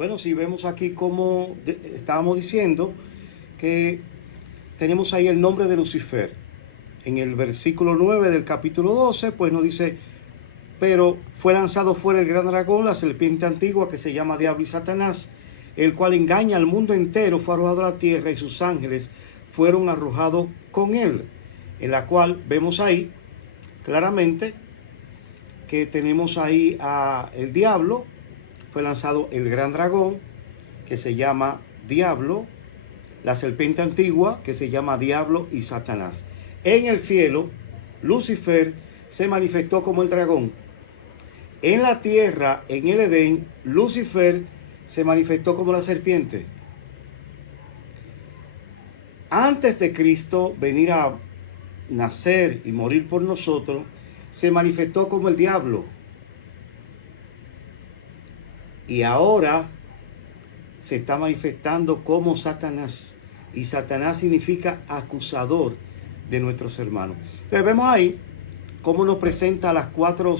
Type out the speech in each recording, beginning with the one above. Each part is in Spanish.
Bueno, si vemos aquí como estábamos diciendo que tenemos ahí el nombre de Lucifer. En el versículo 9 del capítulo 12, pues nos dice, pero fue lanzado fuera el gran dragón, la serpiente antigua que se llama Diablo y Satanás, el cual engaña al mundo entero, fue arrojado a la tierra y sus ángeles fueron arrojados con él. En la cual vemos ahí claramente que tenemos ahí a el diablo, fue lanzado el gran dragón que se llama Diablo, la serpiente antigua que se llama Diablo y Satanás. En el cielo, Lucifer se manifestó como el dragón. En la tierra, en el Edén, Lucifer se manifestó como la serpiente. Antes de Cristo venir a nacer y morir por nosotros, se manifestó como el diablo. Y ahora se está manifestando como Satanás. Y Satanás significa acusador de nuestros hermanos. Entonces vemos ahí cómo nos presenta las cuatro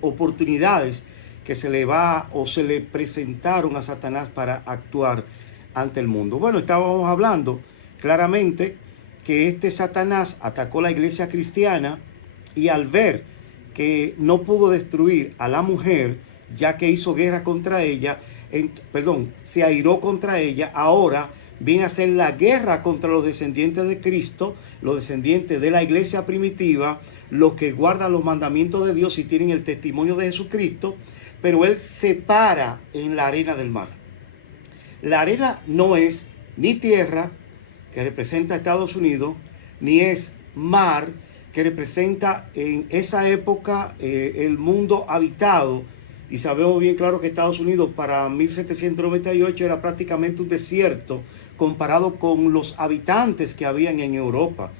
oportunidades que se le va o se le presentaron a Satanás para actuar ante el mundo. Bueno, estábamos hablando claramente que este Satanás atacó la iglesia cristiana y al ver que no pudo destruir a la mujer, ya que hizo guerra contra ella, se airó contra ella, ahora viene a hacer la guerra contra los descendientes de Cristo, los descendientes de la iglesia primitiva, los que guardan los mandamientos de Dios y tienen el testimonio de Jesucristo, pero él se para en la arena del mar. La arena no es ni tierra, que representa a Estados Unidos, ni es mar, que representa en esa época el mundo habitado. Y sabemos bien claro que Estados Unidos para 1798 era prácticamente un desierto comparado con los habitantes que habían en Europa.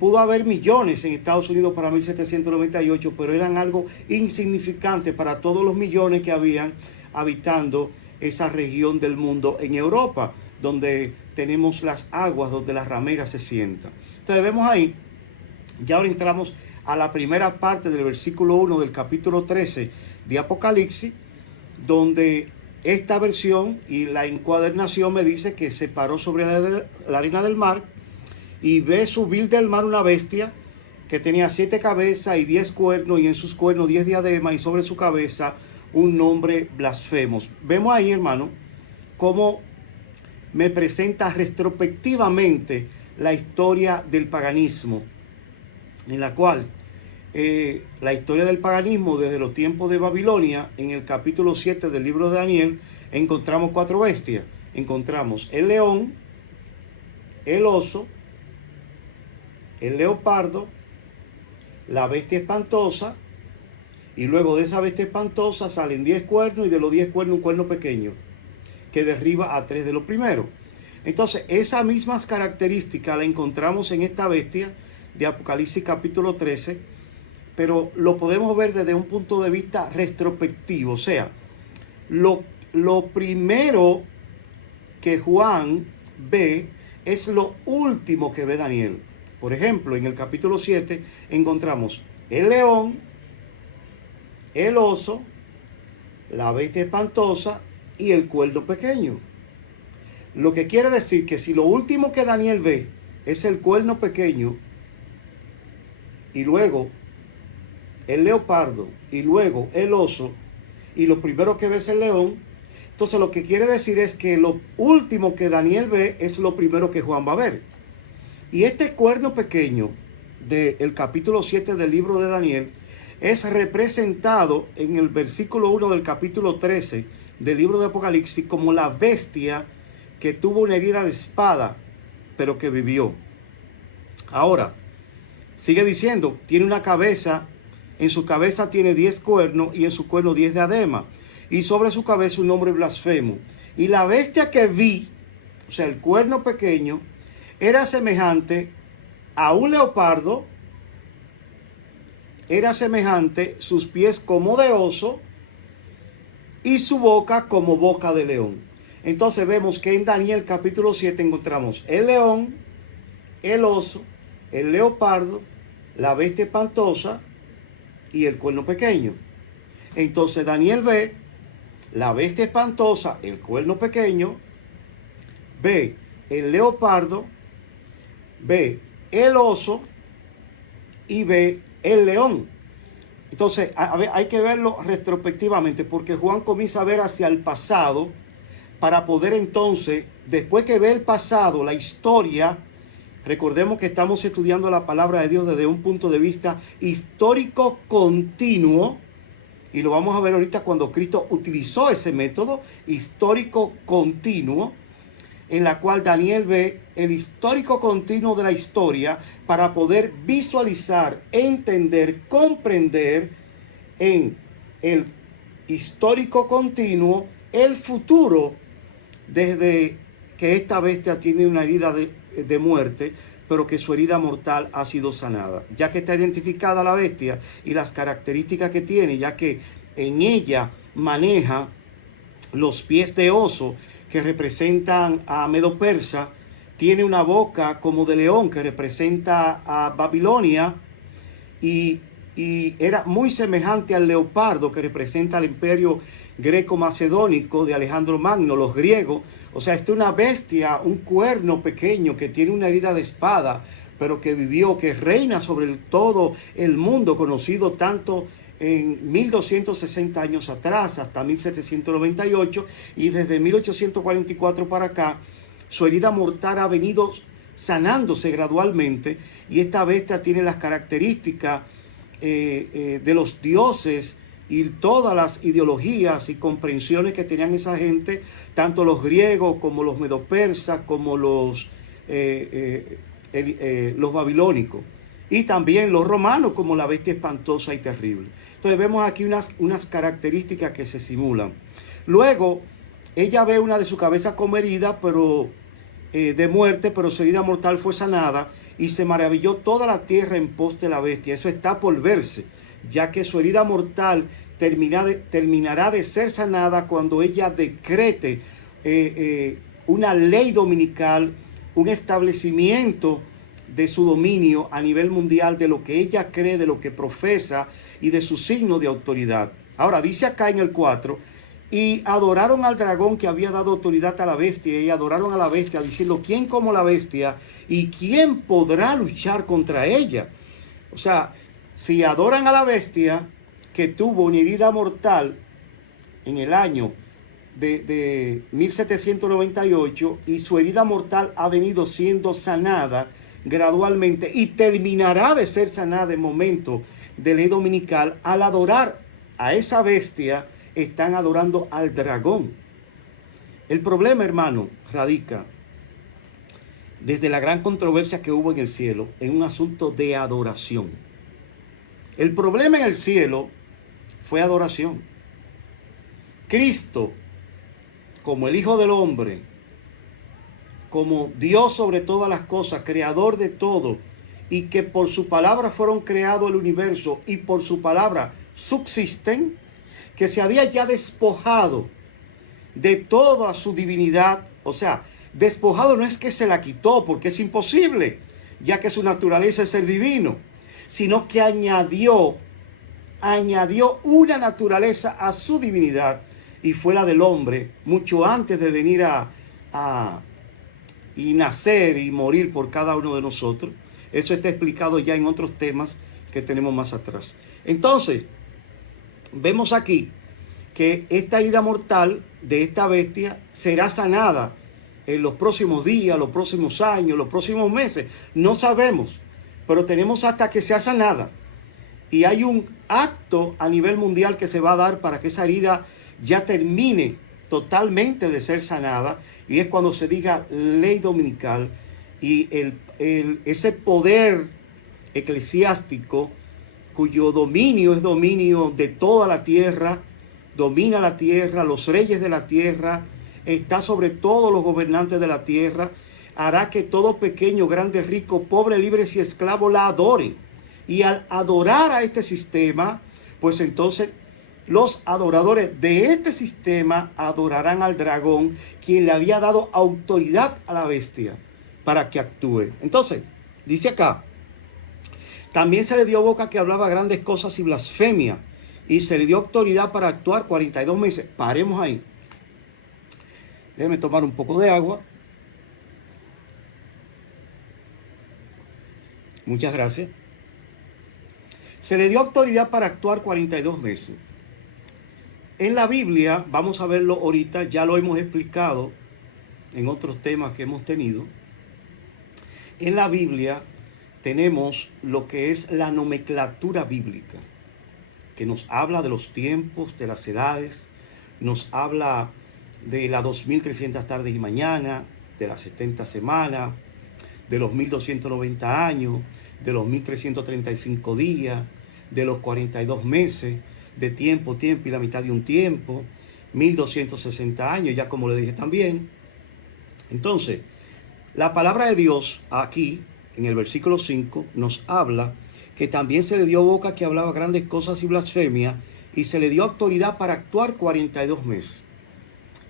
Pudo haber millones en Estados Unidos para 1798, pero eran algo insignificante para todos los millones que habían habitando esa región del mundo en Europa, donde tenemos las aguas, donde las rameras se sientan. Entonces vemos ahí, ya ahora entramos a la primera parte del versículo 1 del capítulo 13 de Apocalipsis, donde esta versión y la encuadernación me dice que se paró sobre la arena del mar y ve subir del mar una bestia que tenía 7 cabezas y 10 cuernos, y en sus cuernos 10 diademas, y sobre su cabeza un nombre blasfemo. Vemos ahí, hermano, cómo me presenta retrospectivamente la historia del paganismo, en la cual la historia del paganismo desde los tiempos de Babilonia, en el capítulo 7 del libro de Daniel, encontramos 4 bestias. Encontramos el león, el oso, el leopardo, la bestia espantosa, y luego de esa bestia espantosa salen 10 cuernos, y de los 10 cuernos un cuerno pequeño que derriba a 3 de los primeros. Entonces, esas mismas características la encontramos en esta bestia de Apocalipsis capítulo 13, pero lo podemos ver desde un punto de vista retrospectivo. O sea, lo primero que Juan ve es lo último que ve Daniel. Por ejemplo, en el capítulo 7 encontramos el león, el oso, la bestia espantosa y el cuerno pequeño. Lo que quiere decir que si lo último que Daniel ve es el cuerno pequeño, y luego el leopardo, y luego el oso, y lo primero que ve es el león, entonces lo que quiere decir es que lo último que Daniel ve es lo primero que Juan va a ver. Y este cuerno pequeño del capítulo 7 del libro de Daniel es representado en el versículo 1 del capítulo 13 del libro de Apocalipsis como la bestia que tuvo una herida de espada, pero que vivió. Ahora, sigue diciendo, tiene una cabeza, en su cabeza tiene 10 cuernos y en su cuerno 10 diademas, y sobre su cabeza un nombre blasfemo. Y la bestia que vi, o sea, el cuerno pequeño, era semejante a un leopardo, era semejante sus pies como de oso y su boca como boca de león. Entonces vemos que en Daniel capítulo 7 encontramos el león, el oso, el leopardo, la bestia espantosa y el cuerno pequeño. Entonces Daniel ve la bestia espantosa, el cuerno pequeño, B, el leopardo, B, el oso y B, el león. Entonces, hay que verlo retrospectivamente, porque Juan comienza a ver hacia el pasado para poder entonces, después que ve el pasado, la historia, recordemos que estamos estudiando la palabra de Dios desde un punto de vista histórico continuo, y lo vamos a ver ahorita cuando Cristo utilizó ese método histórico continuo, en la cual Daniel ve el histórico continuo de la historia para poder visualizar, entender, comprender en el histórico continuo el futuro, desde que esta bestia tiene una herida de muerte, pero que su herida mortal ha sido sanada. Ya que está identificada la bestia y las características que tiene, ya que en ella maneja los pies de oso, que representan a Medo-Persa, tiene una boca como de león, que representa a Babilonia, y era muy semejante al leopardo, que representa al imperio greco-macedónico de Alejandro Magno, los griegos. O sea, esta es una bestia, un cuerno pequeño que tiene una herida de espada, pero que vivió, que reina sobre todo el mundo, conocido tanto en 1260 años atrás hasta 1798, y desde 1844 para acá, su herida mortal ha venido sanándose gradualmente, y esta bestia tiene las características de los dioses y todas las ideologías y comprensiones que tenían esa gente, tanto los griegos como los medopersas, como los babilónicos, y también los romanos, como la bestia espantosa y terrible. Entonces vemos aquí unas características que se simulan. Luego, ella ve una de su cabeza como herida, pero de muerte, pero su herida mortal fue sanada, y se maravilló toda la tierra en pos de la bestia. Eso está por verse, ya que su herida mortal terminará de ser sanada cuando ella decrete una ley dominical, un establecimiento de su dominio a nivel mundial, de lo que ella cree, de lo que profesa y de su signo de autoridad. Ahora dice acá en el 4, y adoraron al dragón que había dado autoridad a la bestia, y adoraron a la bestia diciendo, ¿quién como la bestia y quién podrá luchar contra ella? O sea, si adoran a la bestia que tuvo una herida mortal en el año de 1798, y su herida mortal ha venido siendo sanada gradualmente y terminará de ser sanada en momento de ley dominical, al adorar a esa bestia están adorando al dragón. El problema, hermano, radica desde la gran controversia que hubo en el cielo en un asunto de adoración. El problema en el cielo fue adoración. Cristo, como el Hijo del Hombre, como Dios sobre todas las cosas, creador de todo, y que por su palabra fueron creados el universo y por su palabra subsisten, que se había ya despojado de toda su divinidad. O sea, despojado no es que se la quitó, porque es imposible, ya que su naturaleza es ser divino, sino que añadió una naturaleza a su divinidad, y fue la del hombre, mucho antes de venir y nacer y morir por cada uno de nosotros. Eso está explicado ya en otros temas que tenemos más atrás. Entonces, vemos aquí que esta herida mortal de esta bestia será sanada en los próximos días, los próximos años, los próximos meses. No sabemos, pero tenemos hasta que sea sanada. Y hay un acto a nivel mundial que se va a dar para que esa herida ya termine totalmente de ser sanada, y es cuando se diga ley dominical, y ese poder eclesiástico cuyo dominio es dominio de toda la tierra, domina la tierra, los reyes de la tierra, está sobre todos los gobernantes de la tierra, hará que todo pequeño, grande, rico, pobre, libre y esclavo la adoren. Y al adorar a este sistema, pues entonces los adoradores de este sistema adorarán al dragón, quien le había dado autoridad a la bestia para que actúe. Entonces, dice acá, también se le dio boca que hablaba grandes cosas y blasfemia, y se le dio autoridad para actuar 42 meses. Paremos ahí. Déjeme tomar un poco de agua. Muchas gracias. Se le dio autoridad para actuar 42 meses. En la Biblia, vamos a verlo ahorita, ya lo hemos explicado en otros temas que hemos tenido. En la Biblia tenemos lo que es la nomenclatura bíblica, que nos habla de los tiempos, de las edades, nos habla de las 2300 tardes y mañanas, de las 70 semanas, de los 1290 años, de los 1335 días, de los 42 meses, de tiempo y la mitad de un tiempo, 1260 años, ya como le dije también. Entonces, la palabra de Dios aquí, en el versículo 5, nos habla que también se le dio boca que hablaba grandes cosas y blasfemia, y se le dio autoridad para actuar 42 meses.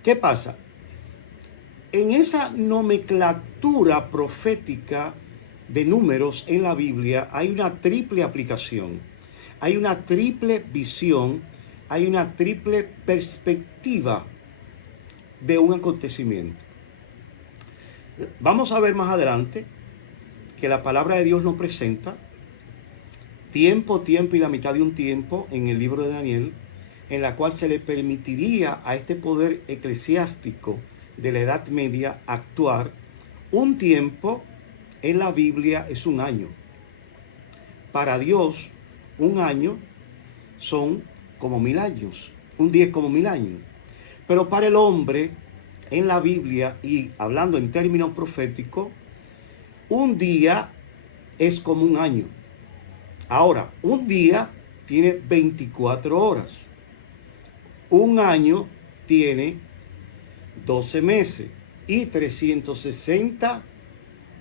¿Qué pasa? En esa nomenclatura profética de números en la Biblia hay una triple aplicación, hay una triple visión, hay una triple perspectiva de un acontecimiento. Vamos a ver más adelante que la palabra de Dios nos presenta tiempo y la mitad de un tiempo en el libro de Daniel, en la cual se le permitiría a este poder eclesiástico de la Edad Media actuar. Un tiempo en la Biblia es un año. Para Dios, un año son como 1000 años. Un día es como 1000 años. Pero para el hombre, en la Biblia y hablando en términos proféticos, un día es como un año. Ahora, un día tiene 24 horas. Un año tiene 12 meses y 360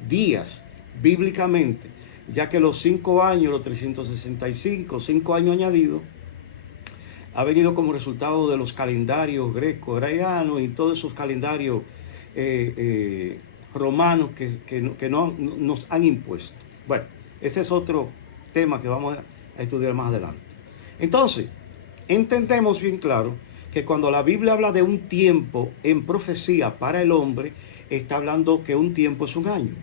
días bíblicamente, ya que los 5 años, los 365, 5 años añadidos, ha venido como resultado de los calendarios greco-hebrayanos y todos esos calendarios romanos que no nos han impuesto. Bueno, ese es otro tema que vamos a estudiar más adelante. Entonces, entendemos bien claro que cuando la Biblia habla de un tiempo en profecía para el hombre, está hablando que un tiempo es un año.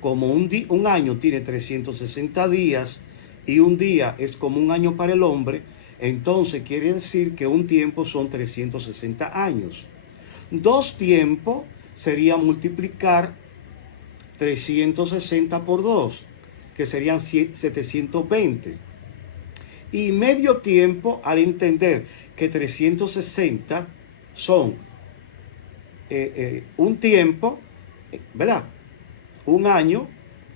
Como un año tiene 360 días y un día es como un año para el hombre, entonces quiere decir que un tiempo son 360 años. 2 tiempos sería multiplicar 360 por 2, que serían 720. Y medio tiempo, al entender que 360 son un tiempo, ¿verdad? Un año,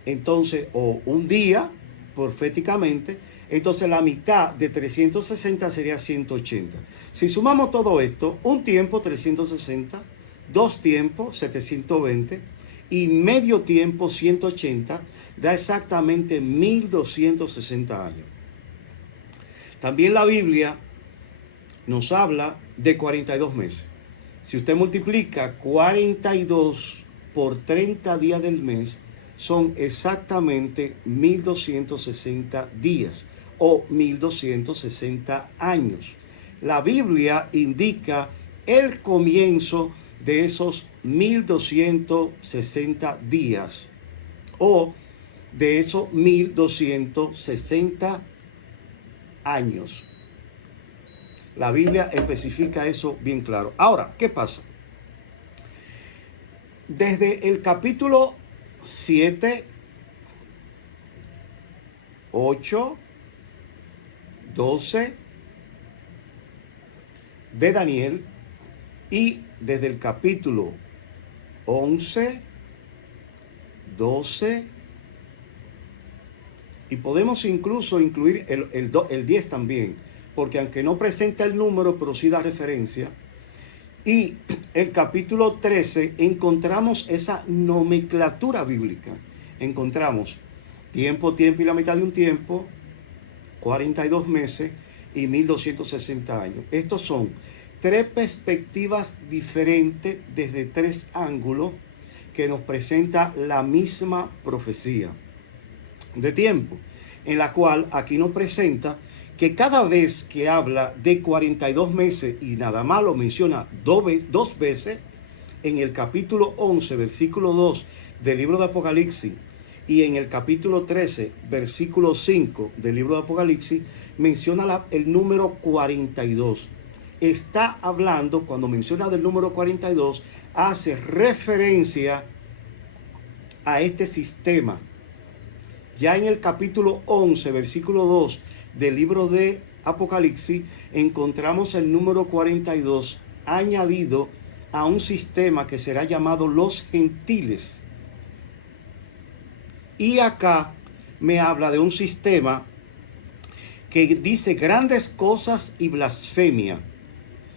entonces, o un día, proféticamente, entonces la mitad de 360 sería 180. Si sumamos todo esto, un tiempo 360, 2 tiempos 720 y medio tiempo 180, da exactamente 1260 años. También la Biblia nos habla de 42 meses. Si usted multiplica 42 por 30 días del mes, son exactamente 1260 días o 1260 años. La Biblia indica el comienzo de esos 1260 días o de esos 1260 años. La Biblia especifica eso bien claro. Ahora, ¿qué pasa? Desde el capítulo 7, 8, 12 de Daniel y desde el capítulo 11, 12 y podemos incluso incluir el 10 también, porque aunque no presenta el número, pero sí da referencia. Y el capítulo 13 encontramos esa nomenclatura bíblica. Encontramos tiempo y la mitad de un tiempo, 42 meses y 1260 años. Estos son 3 perspectivas diferentes desde 3 ángulos que nos presenta la misma profecía de tiempo, en la cual aquí nos presenta que cada vez que habla de 42 meses y nada más lo menciona dos veces, en el capítulo 11, versículo 2 del libro de Apocalipsis y en el capítulo 13, versículo 5 del libro de Apocalipsis, menciona el número 42. Está hablando, cuando menciona del número 42, hace referencia a este sistema. Ya en el capítulo 11, versículo 2 del libro de Apocalipsis, encontramos el número 42 añadido a un sistema que será llamado los gentiles. Y acá me habla de un sistema que dice grandes cosas y blasfemia,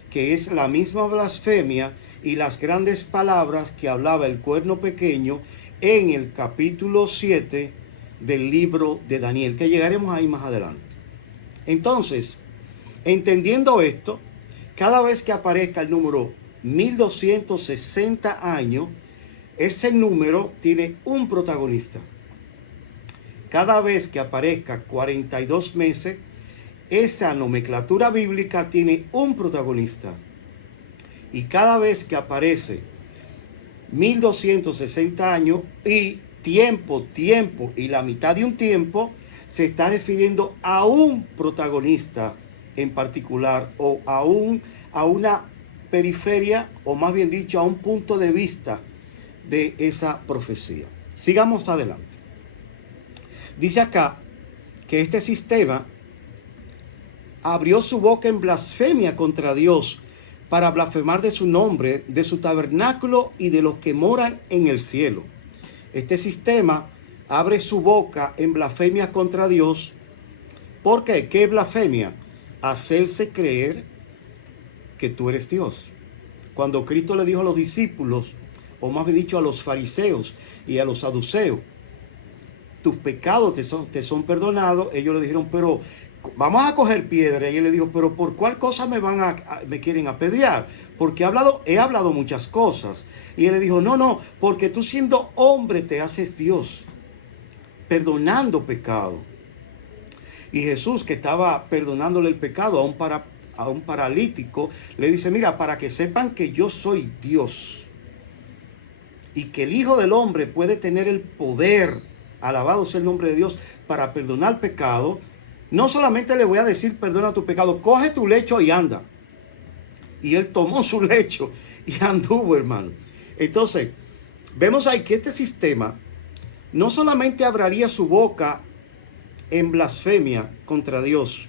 que es la misma blasfemia y las grandes palabras que hablaba el cuerno pequeño en el capítulo 7 del libro de Daniel, que llegaremos ahí más adelante. Entonces, entendiendo esto, cada vez que aparezca el número 1260 años, ese número tiene un protagonista. Cada vez que aparezca 42 meses, esa nomenclatura bíblica tiene un protagonista. Y cada vez que aparece 1260 años y tiempo y la mitad de un tiempo, se está refiriendo a un protagonista en particular o a una periferia, o más bien dicho, a un punto de vista de esa profecía. Sigamos adelante. Dice acá que este sistema abrió su boca en blasfemia contra Dios para blasfemar de su nombre, de su tabernáculo y de los que moran en el cielo. Este sistema abre su boca en blasfemia contra Dios. ¿Por qué? ¿Qué es blasfemia? Hacerse creer que tú eres Dios. Cuando Cristo le dijo a los discípulos, o más bien dicho a los fariseos y a los saduceos, tus pecados te son perdonados, ellos le dijeron, pero vamos a coger piedra. Y él le dijo, pero ¿por cuál cosa me quieren apedrear? Porque he hablado muchas cosas. Y él le dijo, no, porque tú siendo hombre te haces Dios, perdonando pecado. Y Jesús, que estaba perdonándole el pecado a un paralítico, le dice, mira, para que sepan que yo soy Dios y que el Hijo del Hombre puede tener el poder, alabado sea el nombre de Dios, para perdonar pecado, no solamente le voy a decir perdona tu pecado, coge tu lecho y anda. Y él tomó su lecho y anduvo, hermano. Entonces, vemos ahí que este sistema no solamente abriría su boca en blasfemia contra Dios,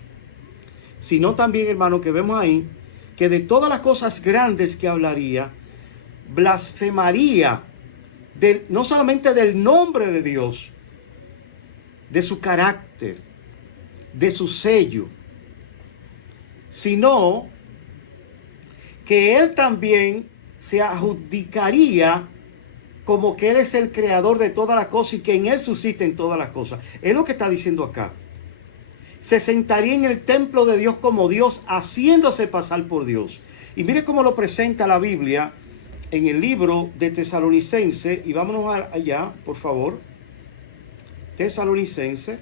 sino también, hermano, que vemos ahí que de todas las cosas grandes que hablaría, blasfemaría no solamente del nombre de Dios, de su carácter, de su sello, sino que él también se adjudicaría como que él es el creador de todas las cosas y que en él subsisten todas las cosas. Es lo que está diciendo acá. Se sentaría en el templo de Dios como Dios, haciéndose pasar por Dios. Y mire cómo lo presenta la Biblia en el libro de Tesalonicense. Y vámonos allá, por favor. Tesalonicense.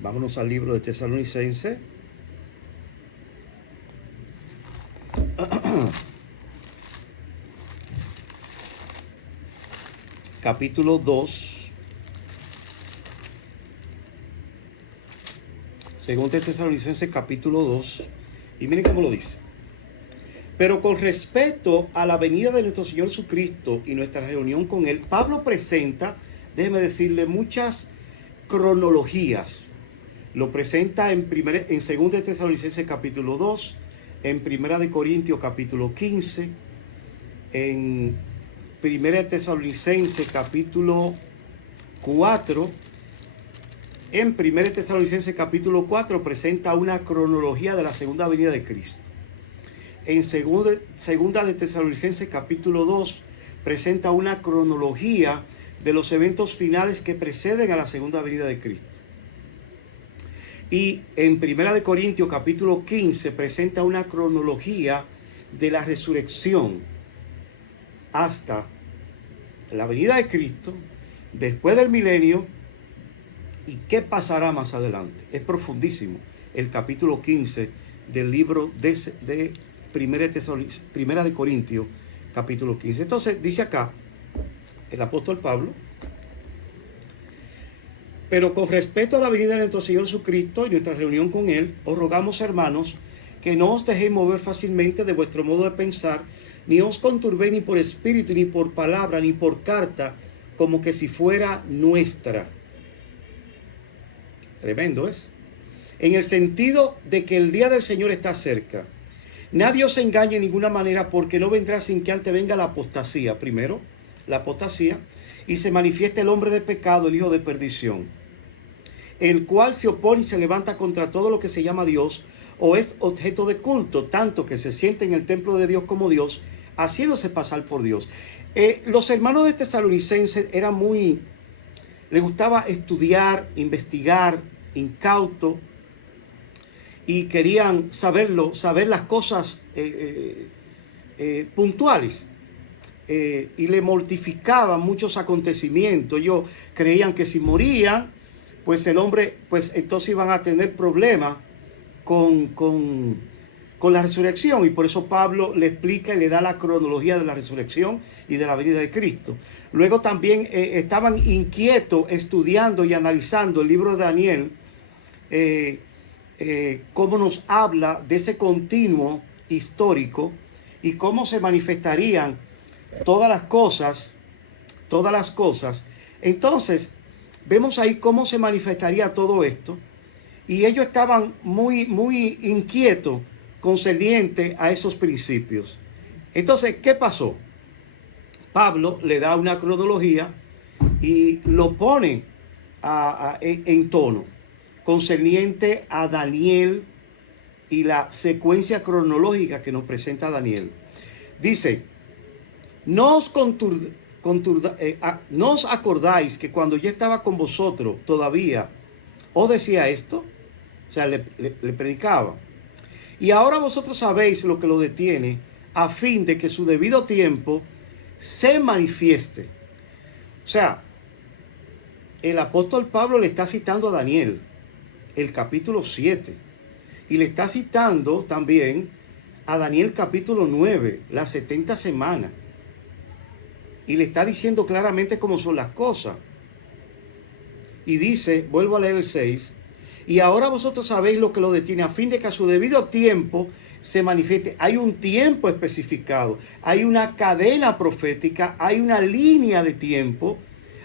Vámonos al libro de Tesalonicense. Capítulo 2. Según Tesalonicenses capítulo 2. Y miren cómo lo dice. Pero con respecto a la venida de nuestro Señor Jesucristo y nuestra reunión con Él, Pablo presenta, déjeme decirle, muchas cronologías. Lo presenta en 2 Tesalonicenses capítulo 2, en 1 Corintios capítulo 15, en 1 Tesalonicenses capítulo 4, en 1 Tesalonicenses capítulo 4 presenta una cronología de la segunda venida de Cristo. En 2 de Tesalonicenses capítulo 2 presenta una cronología de los eventos finales que preceden a la segunda venida de Cristo. Y en 1 Corintios capítulo 15 presenta una cronología de la resurrección hasta la venida de Cristo, después del milenio, y qué pasará más adelante. Es profundísimo el capítulo 15 del libro de Primera de Corintios, capítulo 15. Entonces dice acá el apóstol Pablo: pero con respecto a la venida de nuestro Señor Jesucristo y nuestra reunión con Él, os rogamos, hermanos, que no os dejéis mover fácilmente de vuestro modo de pensar, ni os conturbéis ni por espíritu, ni por palabra, ni por carta, como que si fuera nuestra. Tremendo es. En el sentido de que el día del Señor está cerca. Nadie os engañe de ninguna manera, porque no vendrá sin que antes venga la apostasía. Primero, la apostasía, y se manifiesta el hombre de pecado, el hijo de perdición, el cual se opone y se levanta contra todo lo que se llama Dios o es objeto de culto, tanto que se siente en el templo de Dios como Dios, haciéndose pasar por Dios. Los hermanos de Tesalonicenses eran les gustaba estudiar, investigar, incauto, y querían saber las cosas puntuales. Y le mortificaban muchos acontecimientos. Ellos creían que si morían, pues el hombre, pues entonces iban a tener problemas con la resurrección. Y por eso Pablo le explica y le da la cronología de la resurrección y de la venida de Cristo. Luego también estaban inquietos estudiando y analizando el libro de Daniel, cómo nos habla de ese continuo histórico y cómo se manifestarían todas las cosas. Entonces, vemos ahí cómo se manifestaría todo esto. Y ellos estaban muy inquietos concerniente a esos principios. Entonces, ¿qué pasó? Pablo le da una cronología y lo pone en tono concerniente a Daniel y la secuencia cronológica que nos presenta Daniel. Dice: ¿No os acordáis que cuando yo estaba con vosotros todavía os decía esto? O sea, le predicaba. Y ahora vosotros sabéis lo que lo detiene, a fin de que su debido tiempo se manifieste. O sea, el apóstol Pablo le está citando a Daniel, el capítulo 7. Y le está citando también a Daniel capítulo 9, las 70 semanas. Y le está diciendo claramente cómo son las cosas. Y dice, vuelvo a leer el 6, y ahora vosotros sabéis lo que lo detiene, a fin de que a su debido tiempo se manifieste. Hay un tiempo especificado, hay una cadena profética, hay una línea de tiempo,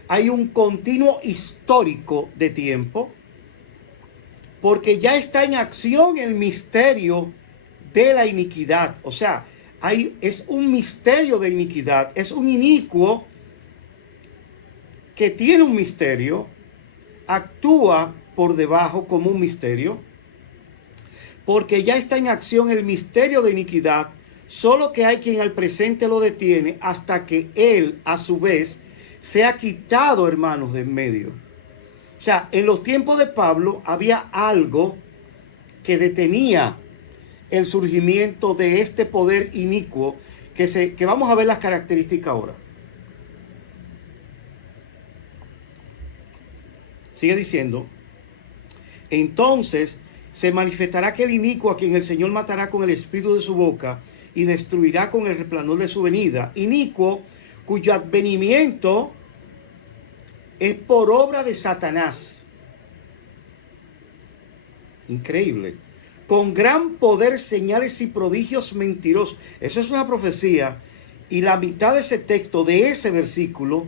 hay un continuo histórico de tiempo, porque ya está en acción el misterio de la iniquidad. O sea, es un misterio de iniquidad, es un inicuo que tiene un misterio, actúa por debajo como un misterio, porque ya está en acción el misterio de iniquidad, solo que hay quien al presente lo detiene hasta que él, a su vez, sea quitado, hermanos, de en medio. O sea, en los tiempos de Pablo había algo que detenía el surgimiento de este poder inicuo que vamos a ver las características ahora. Sigue diciendo: entonces se manifestará aquel inicuo a quien el Señor matará con el espíritu de su boca y destruirá con el resplandor de su venida. Inicuo cuyo advenimiento es por obra de Satanás. Increíble. Con gran poder, señales y prodigios mentirosos. Eso es una profecía. Y la mitad de ese texto, de ese versículo,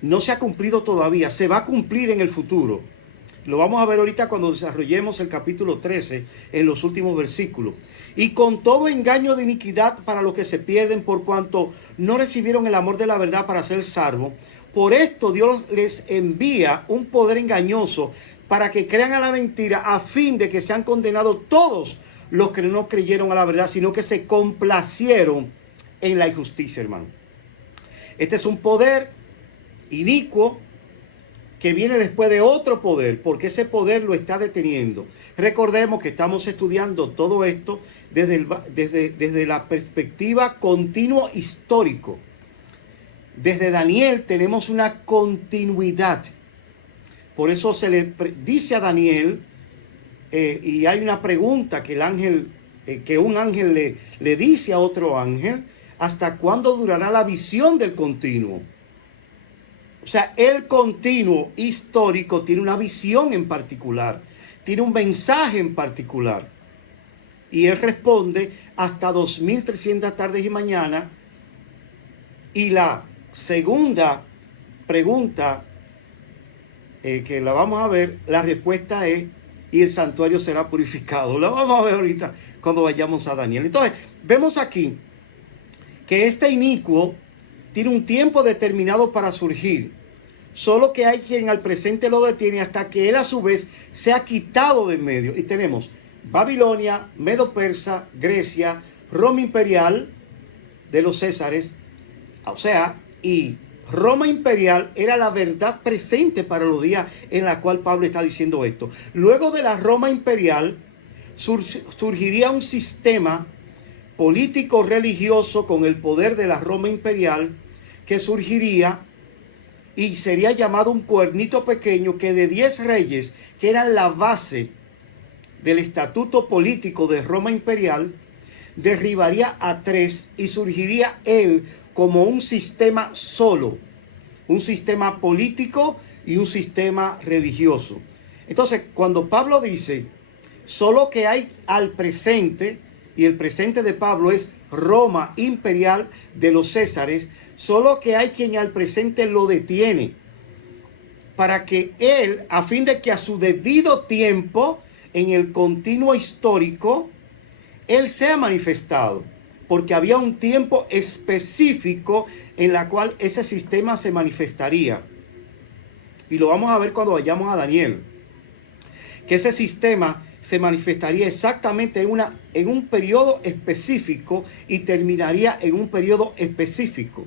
no se ha cumplido todavía. Se va a cumplir en el futuro. Lo vamos a ver ahorita cuando desarrollemos el capítulo 13 en los últimos versículos. Y con todo engaño de iniquidad para los que se pierden, por cuanto no recibieron el amor de la verdad para ser salvos. Por esto Dios les envía un poder engañoso para que crean a la mentira, a fin de que sean condenados todos los que no creyeron a la verdad, sino que se complacieron en la injusticia, hermano. Este es un poder inicuo que viene después de otro poder, porque ese poder lo está deteniendo. Recordemos que estamos estudiando todo esto desde la perspectiva continuo histórico. Desde Daniel tenemos una continuidad. Por eso se le dice a Daniel, y hay una pregunta que un ángel le dice a otro ángel: ¿hasta cuándo durará la visión del continuo? O sea, el continuo histórico tiene una visión en particular, tiene un mensaje en particular. Y él responde: hasta 2300 tardes y mañana. Y la segunda pregunta, que la vamos a ver, la respuesta es: y el santuario será purificado. La vamos a ver ahorita cuando vayamos a Daniel. Entonces, vemos aquí que este inicuo tiene un tiempo determinado para surgir. Solo que hay quien al presente lo detiene hasta que él a su vez se ha quitado de en medio. Y tenemos Babilonia, Medo-Persa, Grecia, Roma imperial de los Césares. O sea, y Roma imperial era la verdad presente para los días en la cual Pablo está diciendo esto. Luego de la Roma imperial surgiría un sistema político religioso con el poder de la Roma imperial, que surgiría y sería llamado un cuernito pequeño, que de 10 reyes que eran la base del estatuto político de Roma imperial, derribaría a 3 y surgiría él como un sistema solo, un sistema político y un sistema religioso. Entonces, cuando Pablo dice solo que hay al presente, y el presente de Pablo es Roma imperial de los Césares, solo que hay quien al presente lo detiene, para que él, a fin de que a su debido tiempo, en el continuo histórico, él sea manifestado, porque había un tiempo específico en la cual ese sistema se manifestaría. Y lo vamos a ver cuando vayamos a Daniel, que ese sistema se manifestaría exactamente en un periodo específico y terminaría en un periodo específico.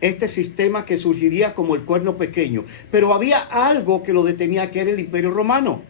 Este sistema que surgiría como el cuerno pequeño. Pero había algo que lo detenía, que era el Imperio Romano.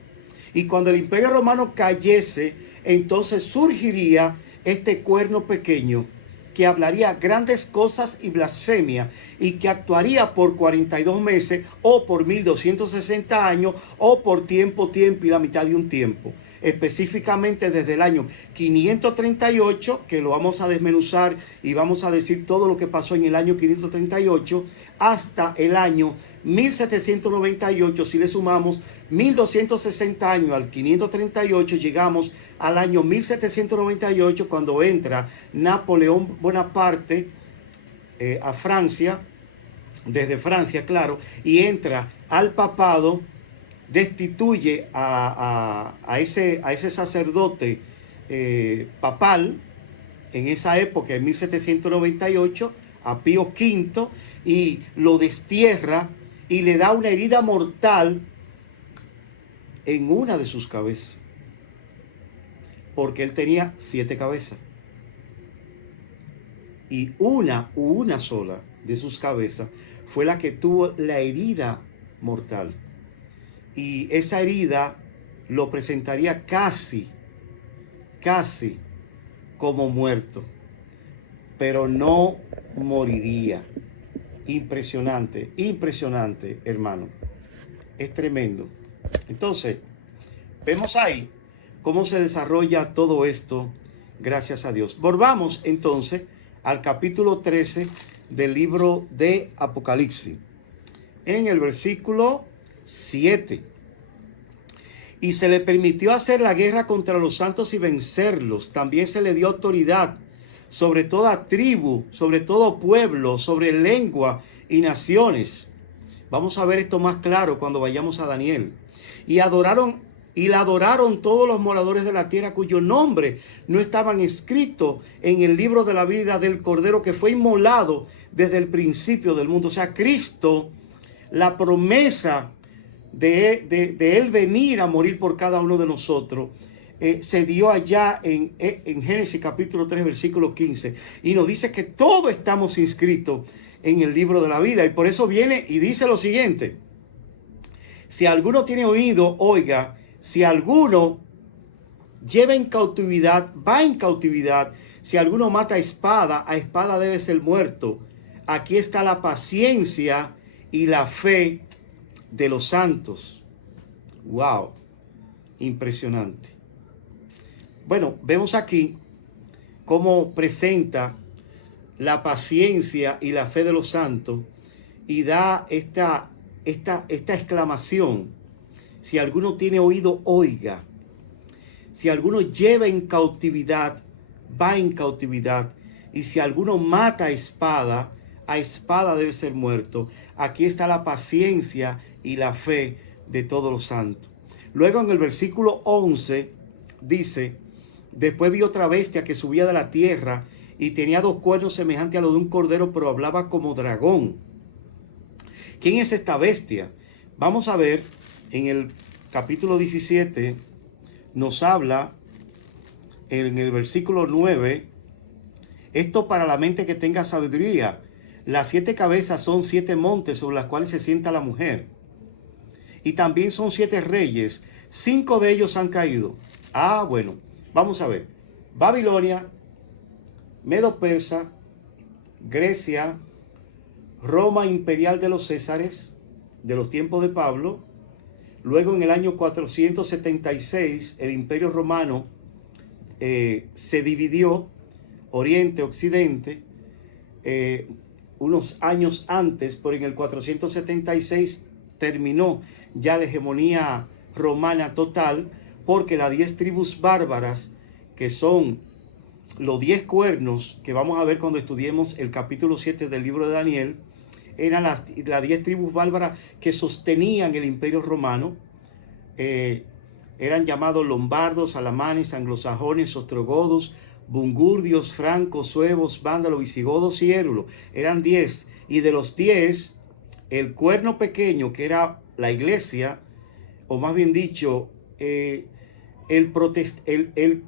Y cuando el Imperio Romano cayese, entonces surgiría este cuerno pequeño, que hablaría grandes cosas y blasfemia, y que actuaría por 42 meses, o por 1260 años, o por tiempo y la mitad de un tiempo. Específicamente desde el año 538, que lo vamos a desmenuzar y vamos a decir todo lo que pasó en el año 538, hasta el año 1798. Si le sumamos 1260 años al 538, llegamos al año 1798, cuando entra Napoleón Bonaparte a Francia, desde Francia, claro, y entra al papado, destituye a ese sacerdote papal en esa época, en 1798, a Pío V, y lo destierra y le da una herida mortal en una de sus cabezas, porque él tenía 7 cabezas. Y una sola de sus cabezas fue la que tuvo la herida mortal. Y esa herida lo presentaría casi como muerto, pero no moriría. Impresionante, hermano. Es tremendo. Entonces, vemos ahí cómo se desarrolla todo esto, gracias a Dios. Volvamos entonces al capítulo 13 del libro de Apocalipsis, en el versículo 7. Y se le permitió hacer la guerra contra los santos y vencerlos. También se le dio autoridad sobre toda tribu, sobre todo pueblo, sobre lengua y naciones. Vamos a ver esto más claro cuando vayamos a Daniel. Y la adoraron todos los moradores de la tierra, cuyo nombre no estaban escritos en el libro de la vida del Cordero, que fue inmolado desde el principio del mundo. O sea, Cristo, la promesa de él venir a morir por cada uno de nosotros, se dio allá en Génesis capítulo 3, versículo 15. Y nos dice que todos estamos inscritos en el libro de la vida. Y por eso viene y dice lo siguiente: Si alguno tiene oído, oiga. Si alguno lleva en cautividad, va en cautividad. Si alguno mata a espada debe ser muerto. Aquí está la paciencia y la fe de los santos. Wow, impresionante. Bueno, vemos aquí cómo presenta la paciencia y la fe de los santos y da esta exclamación: si alguno tiene oído, oiga. Si alguno lleva en cautividad, va en cautividad. Y si alguno mata a espada debe ser muerto. Aquí está la paciencia y la fe de todos los santos. Luego en el versículo 11 dice: después vi otra bestia que subía de la tierra y tenía 2 cuernos semejantes a los de un cordero, pero hablaba como dragón. ¿Quién es esta bestia? Vamos a ver en el capítulo 17, nos habla en el versículo 9, esto para la mente que tenga sabiduría. Las 7 cabezas son 7 montes sobre las cuales se sienta la mujer. Y también son 7 reyes, 5 de ellos han caído. Bueno, vamos a ver. Babilonia, Medo-Persa, Grecia, Roma imperial de los Césares, de los tiempos de Pablo. Luego en el año 476 el imperio romano se dividió, oriente, occidente, unos años antes, pero en el 476 terminó ya la hegemonía romana total, porque las 10 tribus bárbaras, que son los 10 cuernos, que vamos a ver cuando estudiemos el capítulo 7 del libro de Daniel, eran las 10 tribus bárbaras que sostenían el imperio romano. Eran llamados lombardos, alamanes, anglosajones, ostrogodos, bungurdios, francos, suevos, vándalos, visigodos y érulos. Eran 10. Y de los 10, el cuerno pequeño, que era la iglesia, o más bien dicho, el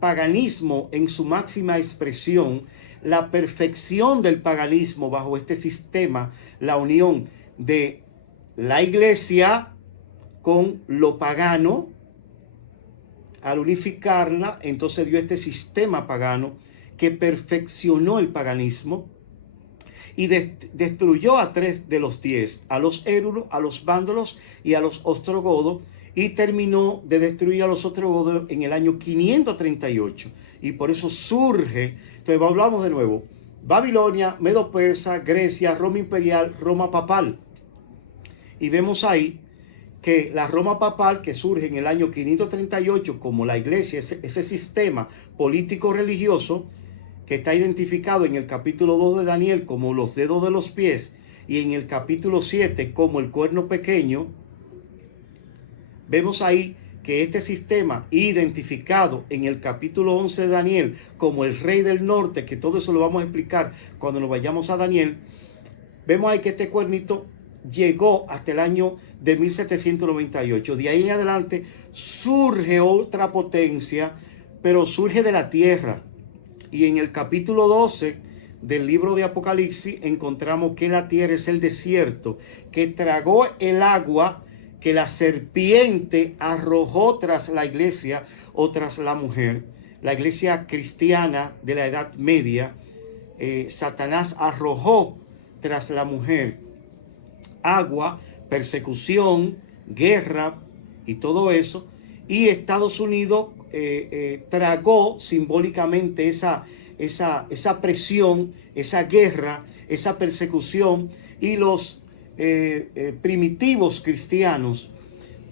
paganismo en su máxima expresión, la perfección del paganismo bajo este sistema, la unión de la iglesia con lo pagano. Al unificarla, entonces dio este sistema pagano que perfeccionó el paganismo y destruyó a 3 de los 10, a los érulos, a los vándalos y a los ostrogodos, y terminó de destruir a los ostrogodos en el año 538. Y por eso surge, entonces hablamos de nuevo, Babilonia, Medo-Persa, Grecia, Roma imperial, Roma papal. Y vemos ahí que la Roma papal, que surge en el año 538 como la iglesia, ese sistema político religioso, que está identificado en el capítulo 2 de Daniel como los dedos de los pies y en el capítulo 7 como el cuerno pequeño, vemos ahí que este sistema identificado en el capítulo 11 de Daniel como el rey del norte, que todo eso lo vamos a explicar cuando nos vayamos a Daniel, vemos ahí que este cuernito llegó hasta el año de 1798. De ahí en adelante surge otra potencia, pero surge de la tierra. Y en el capítulo 12 del libro de Apocalipsis encontramos que la tierra es el desierto, que tragó el agua que la serpiente arrojó tras la iglesia o tras la mujer. La iglesia cristiana de la Edad Media, Satanás arrojó tras la mujer agua, persecución, guerra y todo eso. Y Estados Unidos tragó simbólicamente esa presión, esa guerra, esa persecución, y los primitivos cristianos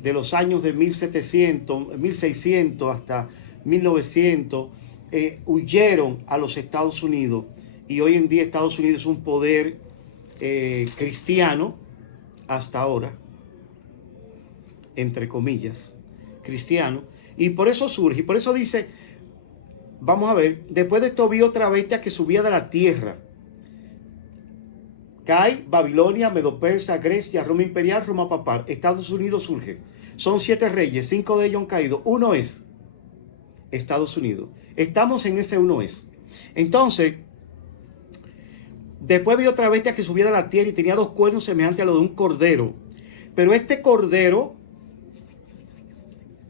de los años de 1700, 1600 hasta 1900 huyeron a los Estados Unidos, y hoy en día Estados Unidos es un poder cristiano hasta ahora, entre comillas, cristiano. Y por eso surge, y por eso dice, vamos a ver, después de esto vi otra bestia que subía de la tierra. Cae Babilonia, Medo-Persa, Grecia, Roma imperial, Roma papal. Estados Unidos surge. Son 7 reyes, 5 de ellos han caído. Uno es Estados Unidos. Estamos en ese uno es. Entonces, después vi otra bestia que subía de la tierra y tenía 2 cuernos semejantes a los de un cordero. Pero este cordero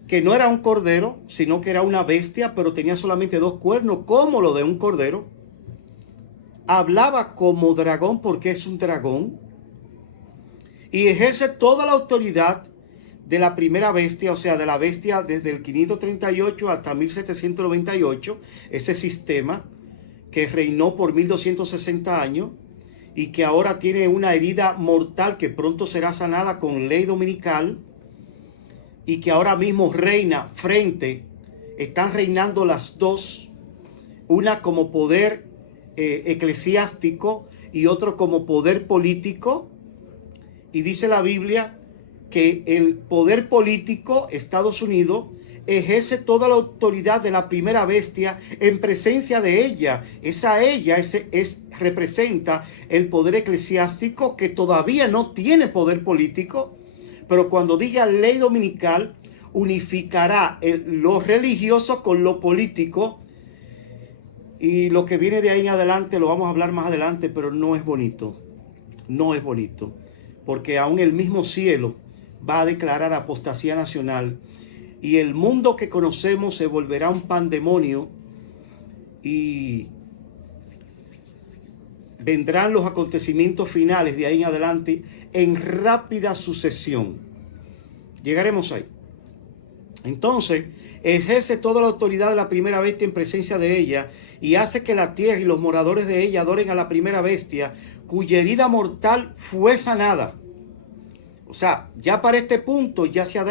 que no era un cordero, sino que era una bestia, pero tenía solamente 2 cuernos, como lo de un cordero. Hablaba como dragón, porque es un dragón. Y ejerce toda la autoridad de la primera bestia, o sea, de la bestia desde el 538 hasta 1798, ese sistema que reinó por 1260 años y que ahora tiene una herida mortal que pronto será sanada con ley dominical, y que ahora mismo reina están reinando las dos, una como poder eclesiástico y otro como poder político. Y dice la Biblia que el poder político, Estados Unidos, ejerce toda la autoridad de la primera bestia en presencia de ella. Ella representa el poder eclesiástico, que todavía no tiene poder político, pero cuando diga ley dominical, unificará lo religioso con lo político. Y lo que viene de ahí en adelante lo vamos a hablar más adelante, pero no es bonito. No es bonito. Porque aún el mismo cielo va a declarar apostasía nacional. Y el mundo que conocemos se volverá un pandemonio. Y vendrán los acontecimientos finales de ahí en adelante en rápida sucesión. Llegaremos ahí. Entonces, ejerce toda la autoridad de la primera bestia en presencia de ella, y hace que la tierra y los moradores de ella adoren a la primera bestia, cuya herida mortal fue sanada. O sea, ya para este punto ya se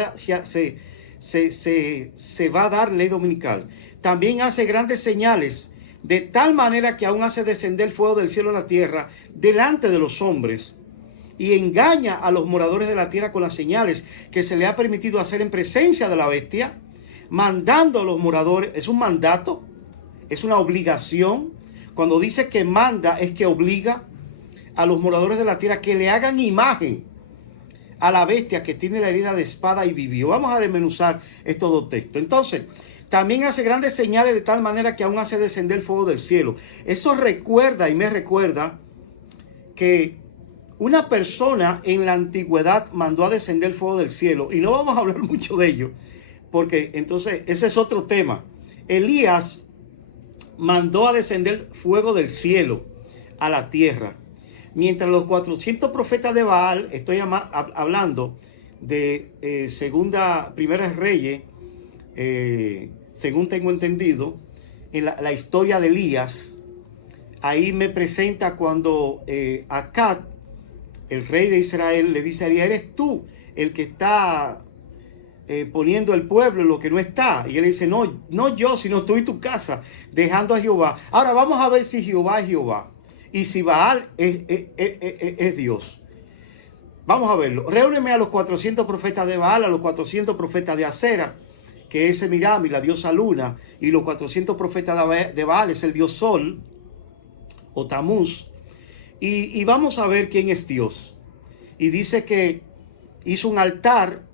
va a dar ley dominical. También hace grandes señales, de tal manera que aún hace descender fuego del cielo a la tierra delante de los hombres, y engaña a los moradores de la tierra con las señales que se le ha permitido hacer en presencia de la bestia, mandando a los moradores. Es un mandato, es una obligación. Cuando dice que manda, es que obliga a los moradores de la tierra que le hagan imagen a la bestia que tiene la herida de espada y vivió. Vamos a desmenuzar estos dos textos. Entonces, también hace grandes señales de tal manera que aún hace descender fuego del cielo. Eso recuerda y me recuerda que una persona en la antigüedad mandó a descender fuego del cielo, y no vamos a hablar mucho de ello, porque entonces ese es otro tema. Elías mandó a descender fuego del cielo a la tierra, mientras los 400 profetas de Baal, estoy hablando de Primera Reyes, según tengo entendido, en la historia de Elías, ahí me presenta cuando Acab, el rey de Israel, le dice a Elías: eres tú el que está poniendo el pueblo en lo que no está. Y él dice: no yo, sino tú y tu casa, dejando a Jehová. Ahora vamos a ver si Jehová es Jehová y si Baal es Dios. Vamos a verlo. Reúneme a los 400 profetas de Baal, a los 400 profetas de Acera, que es Semiramis, la diosa luna, y los 400 profetas de Baal es el dios sol o Tamuz. Y vamos a ver quién es Dios. Y dice que hizo un altar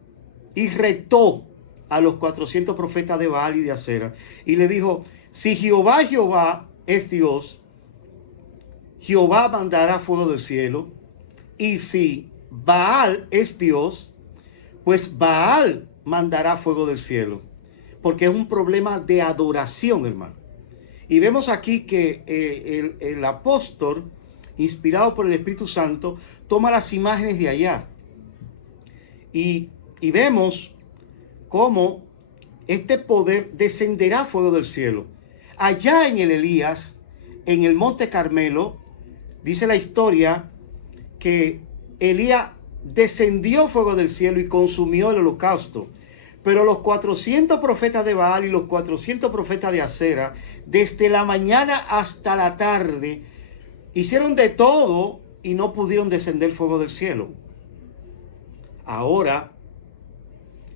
y retó a los 400 profetas de Baal y de Acera. Y le dijo: si Jehová es Dios, Jehová mandará fuego del cielo. Y si Baal es Dios, pues Baal mandará fuego del cielo. Porque es un problema de adoración, hermano. Y vemos aquí que el apóstol, inspirado por el Espíritu Santo, toma las imágenes de allá. Y vemos cómo este poder descenderá fuego del cielo. Allá en el Elías, en el Monte Carmelo, dice la historia que Elías descendió fuego del cielo y consumió el holocausto. Pero los 400 profetas de Baal y los 400 profetas de Acera, desde la mañana hasta la tarde, hicieron de todo y no pudieron descender fuego del cielo. Ahora,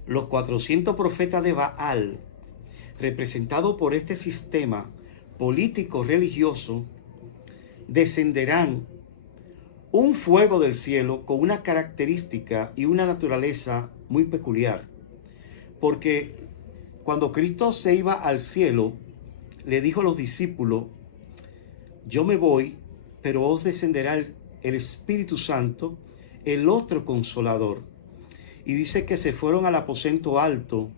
los 400 profetas de Baal, representados por este sistema político religioso, descenderán un fuego del cielo con una característica y una naturaleza muy peculiar. Porque cuando Cristo se iba al cielo, le dijo a los discípulos: yo me voy, pero os descenderá el Espíritu Santo, el otro consolador. Y dice que se fueron al aposento alto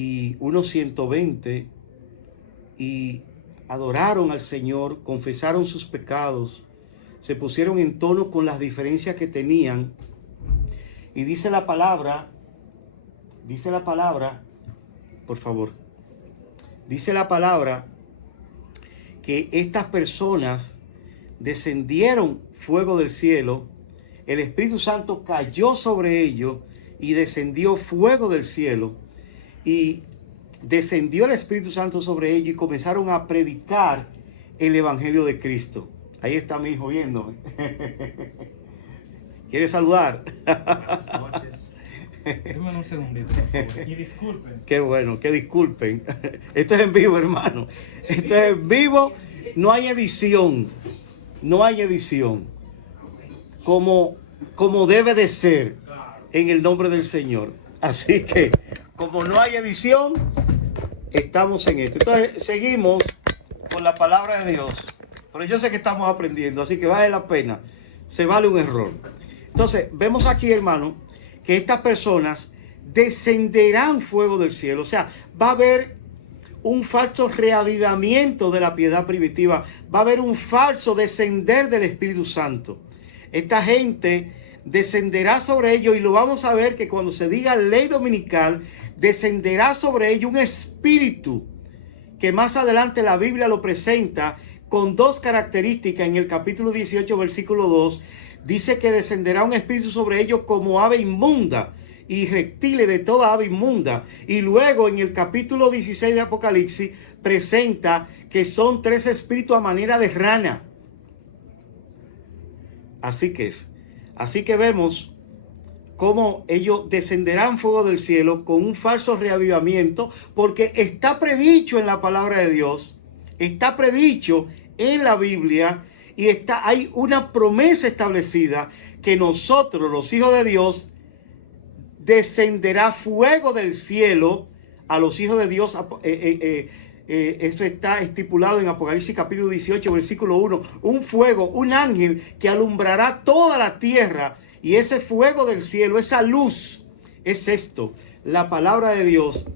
y unos 120, y adoraron al Señor, confesaron sus pecados, se pusieron en tono con las diferencias que tenían. Y dice la palabra, por favor, dice la palabra que estas personas descendieron fuego del cielo, el Espíritu Santo cayó sobre ellos y descendió fuego del cielo, y descendió el Espíritu Santo sobre ellos y comenzaron a predicar el Evangelio de Cristo. Ahí está mi hijo viéndome. ¿Quiere saludar? Buenas noches. Déjenme un segundito, por favor. Y disculpen. Qué bueno, que disculpen. Esto es en vivo, hermano. Esto es en vivo. No hay edición. No hay edición. Como debe de ser en el nombre del Señor. Así que, como no hay edición, estamos en esto. Entonces, seguimos con la palabra de Dios. Pero yo sé que estamos aprendiendo, así que vale la pena. Se vale un error. Entonces, vemos aquí, hermano, que estas personas descenderán fuego del cielo. O sea, va a haber un falso reavivamiento de la piedad primitiva. Va a haber un falso descender del Espíritu Santo. Esta gente descenderá sobre ellos, y lo vamos a ver que cuando se diga ley dominical, descenderá sobre ellos un espíritu que más adelante la Biblia lo presenta con dos características. En el capítulo 18, versículo 2, dice que descenderá un espíritu sobre ellos como ave inmunda y reptiles de toda ave inmunda. Y luego en el capítulo 16 de Apocalipsis presenta que son 3 espíritus a manera de rana. Así que vemos cómo ellos descenderán fuego del cielo con un falso reavivamiento, porque está predicho en la palabra de Dios, está predicho en la Biblia, y hay una promesa establecida que nosotros, los hijos de Dios, descenderá fuego del cielo a los hijos de Dios. Eso está estipulado en Apocalipsis capítulo 18, versículo 1. Un fuego, un ángel que alumbrará toda la tierra. Y ese fuego del cielo, esa luz, es esto, la palabra de Dios,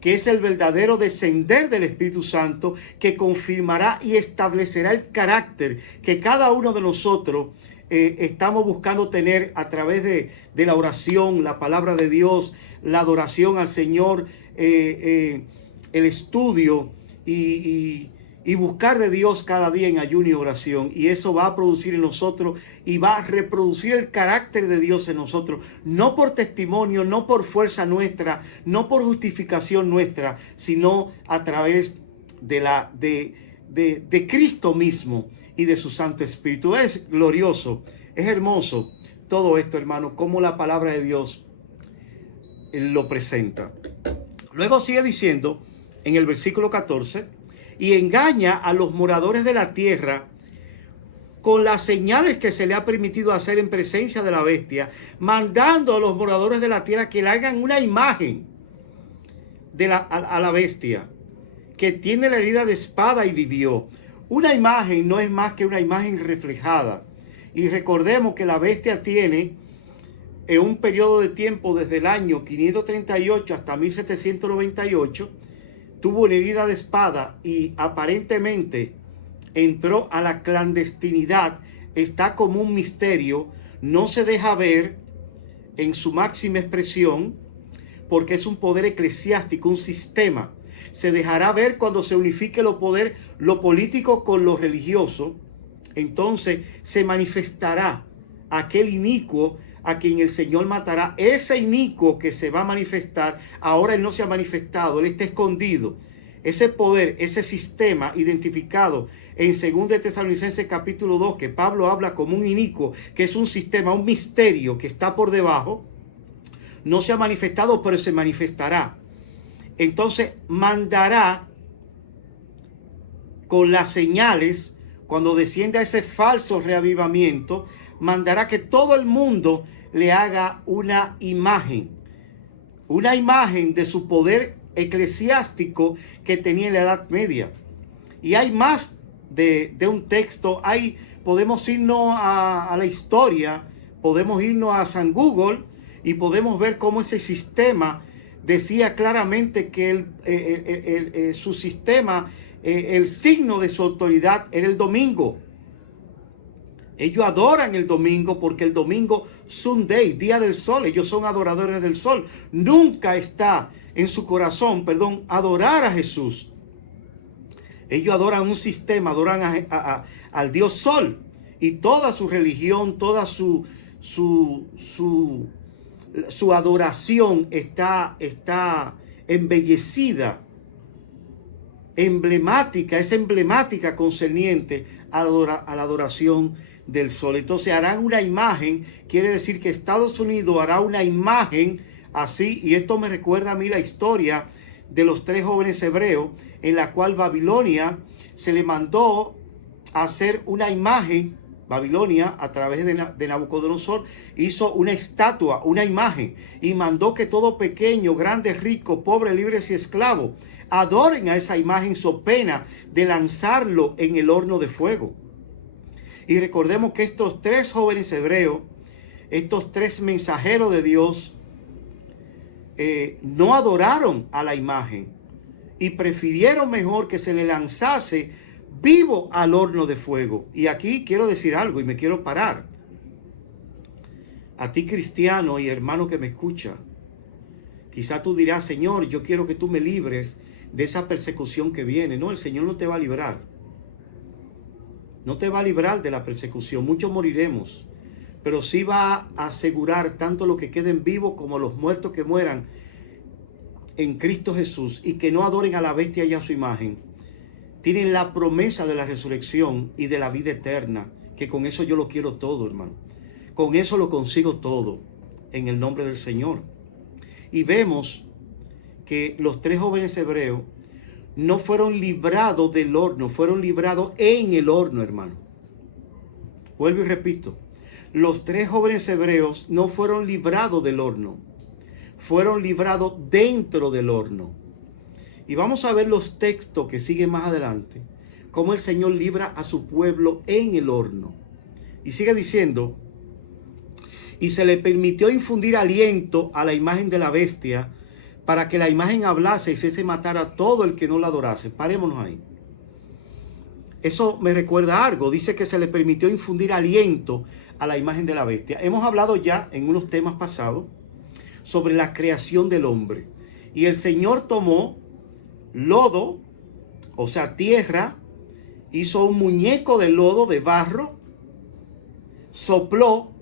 que es el verdadero descender del Espíritu Santo, que confirmará y establecerá el carácter que cada uno de nosotros estamos buscando tener a través de la oración, la palabra de Dios, la adoración al Señor, el estudio y buscar de Dios cada día en ayuno y oración. Y eso va a producir en nosotros y va a reproducir el carácter de Dios en nosotros, no por testimonio, no por fuerza nuestra, no por justificación nuestra, sino a través de Cristo mismo y de su Santo Espíritu. Es glorioso, es hermoso todo esto, hermano, como la palabra de Dios lo presenta. Luego sigue diciendo en el versículo 14, y engaña a los moradores de la tierra con las señales que se le ha permitido hacer en presencia de la bestia, mandando a los moradores de la tierra que le hagan una imagen a la bestia, que tiene la herida de espada y vivió. Una imagen no es más que una imagen reflejada. Y recordemos que la bestia tiene en un periodo de tiempo desde el año 538 hasta 1798, tuvo una herida de espada y aparentemente entró a la clandestinidad. Está como un misterio, no se deja ver en su máxima expresión, porque es un poder eclesiástico, un sistema. Se dejará ver cuando se unifique lo político con lo religioso. Entonces se manifestará aquel inicuo a quien el Señor matará. Ese inicuo que se va a manifestar, ahora él no se ha manifestado, él está escondido. Ese poder, ese sistema identificado en 2 Tesalonicenses capítulo 2, que Pablo habla como un inicuo, que es un sistema, un misterio que está por debajo, no se ha manifestado, pero se manifestará. Entonces mandará con las señales, cuando descienda ese falso reavivamiento, mandará que todo el mundo le haga una imagen de su poder eclesiástico que tenía en la Edad Media. Y hay más de un texto. Podemos irnos a la historia, podemos irnos a San Google y podemos ver cómo ese sistema decía claramente que su sistema, el signo de su autoridad era el domingo. Ellos adoran el domingo porque el domingo, Sunday, día del sol, ellos son adoradores del sol. Nunca está en su corazón, adorar a Jesús. Ellos adoran un sistema, adoran al Dios Sol. Y toda su religión, toda su adoración está embellecida, es emblemática concerniente a la adoración del sol. Entonces harán una imagen, quiere decir que Estados Unidos hará una imagen así, y esto me recuerda a mí la historia de los 3 jóvenes hebreos, en la cual Babilonia se le mandó a hacer una imagen. Babilonia, a través de Nabucodonosor, hizo una estatua, una imagen, y mandó que todo pequeño, grande, rico, pobre, libres y esclavo, adoren a esa imagen so pena de lanzarlo en el horno de fuego. Y recordemos que estos 3 jóvenes hebreos, estos 3 mensajeros de Dios, no adoraron a la imagen y prefirieron mejor que se le lanzase vivo al horno de fuego. Y aquí quiero decir algo y me quiero parar. A ti, cristiano y hermano que me escucha, quizá tú dirás: Señor, yo quiero que tú me libres de esa persecución que viene. No, el Señor no te va a librar. No te va a librar de la persecución. Muchos moriremos, pero sí va a asegurar tanto los que queden vivos como los muertos que mueran en Cristo Jesús y que no adoren a la bestia y a su imagen. Tienen la promesa de la resurrección y de la vida eterna, que con eso yo lo quiero todo, hermano. Con eso lo consigo todo, en el nombre del Señor. Y vemos que los 3 jóvenes hebreos no fueron librados del horno, fueron librados en el horno, hermano. Vuelvo y repito, los 3 jóvenes hebreos no fueron librados del horno, fueron librados dentro del horno. Y vamos a ver los textos que siguen más adelante, cómo el Señor libra a su pueblo en el horno. Y sigue diciendo: y se le permitió infundir aliento a la imagen de la bestia, para que la imagen hablase y se matara a todo el que no la adorase. Parémonos ahí. Eso me recuerda algo. Dice que se le permitió infundir aliento a la imagen de la bestia. Hemos hablado ya en unos temas pasados sobre la creación del hombre. Y el Señor tomó lodo, o sea, tierra, hizo un muñeco de lodo, de barro, sopló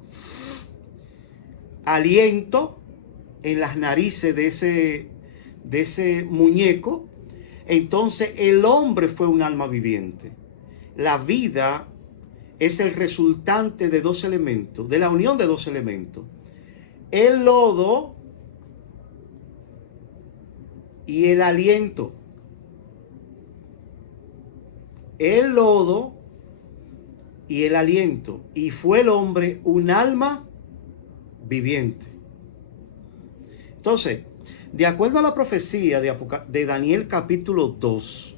aliento en las narices de ese muñeco. Entonces el hombre fue un alma viviente. La vida es el resultante de 2 elementos, de la unión de 2 elementos: el lodo y el aliento. El lodo y el aliento. Y fue el hombre un alma viviente. Entonces, de acuerdo a la profecía de Daniel capítulo 2,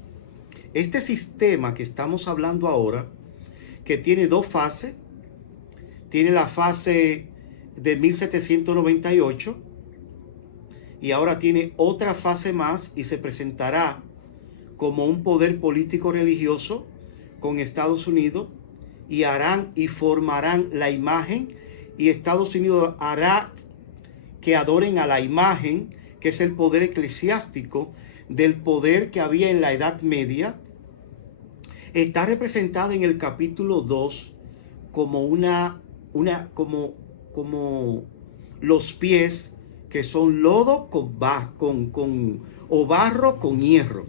este sistema que estamos hablando ahora, que tiene 2 fases, tiene la fase de 1798 y ahora tiene otra fase más, y se presentará como un poder político religioso con Estados Unidos, y harán y formarán la imagen, y Estados Unidos hará que adoren a la imagen, que es el poder eclesiástico del poder que había en la Edad Media. Está representada en el capítulo 2 como como los pies, que son lodo o barro con hierro.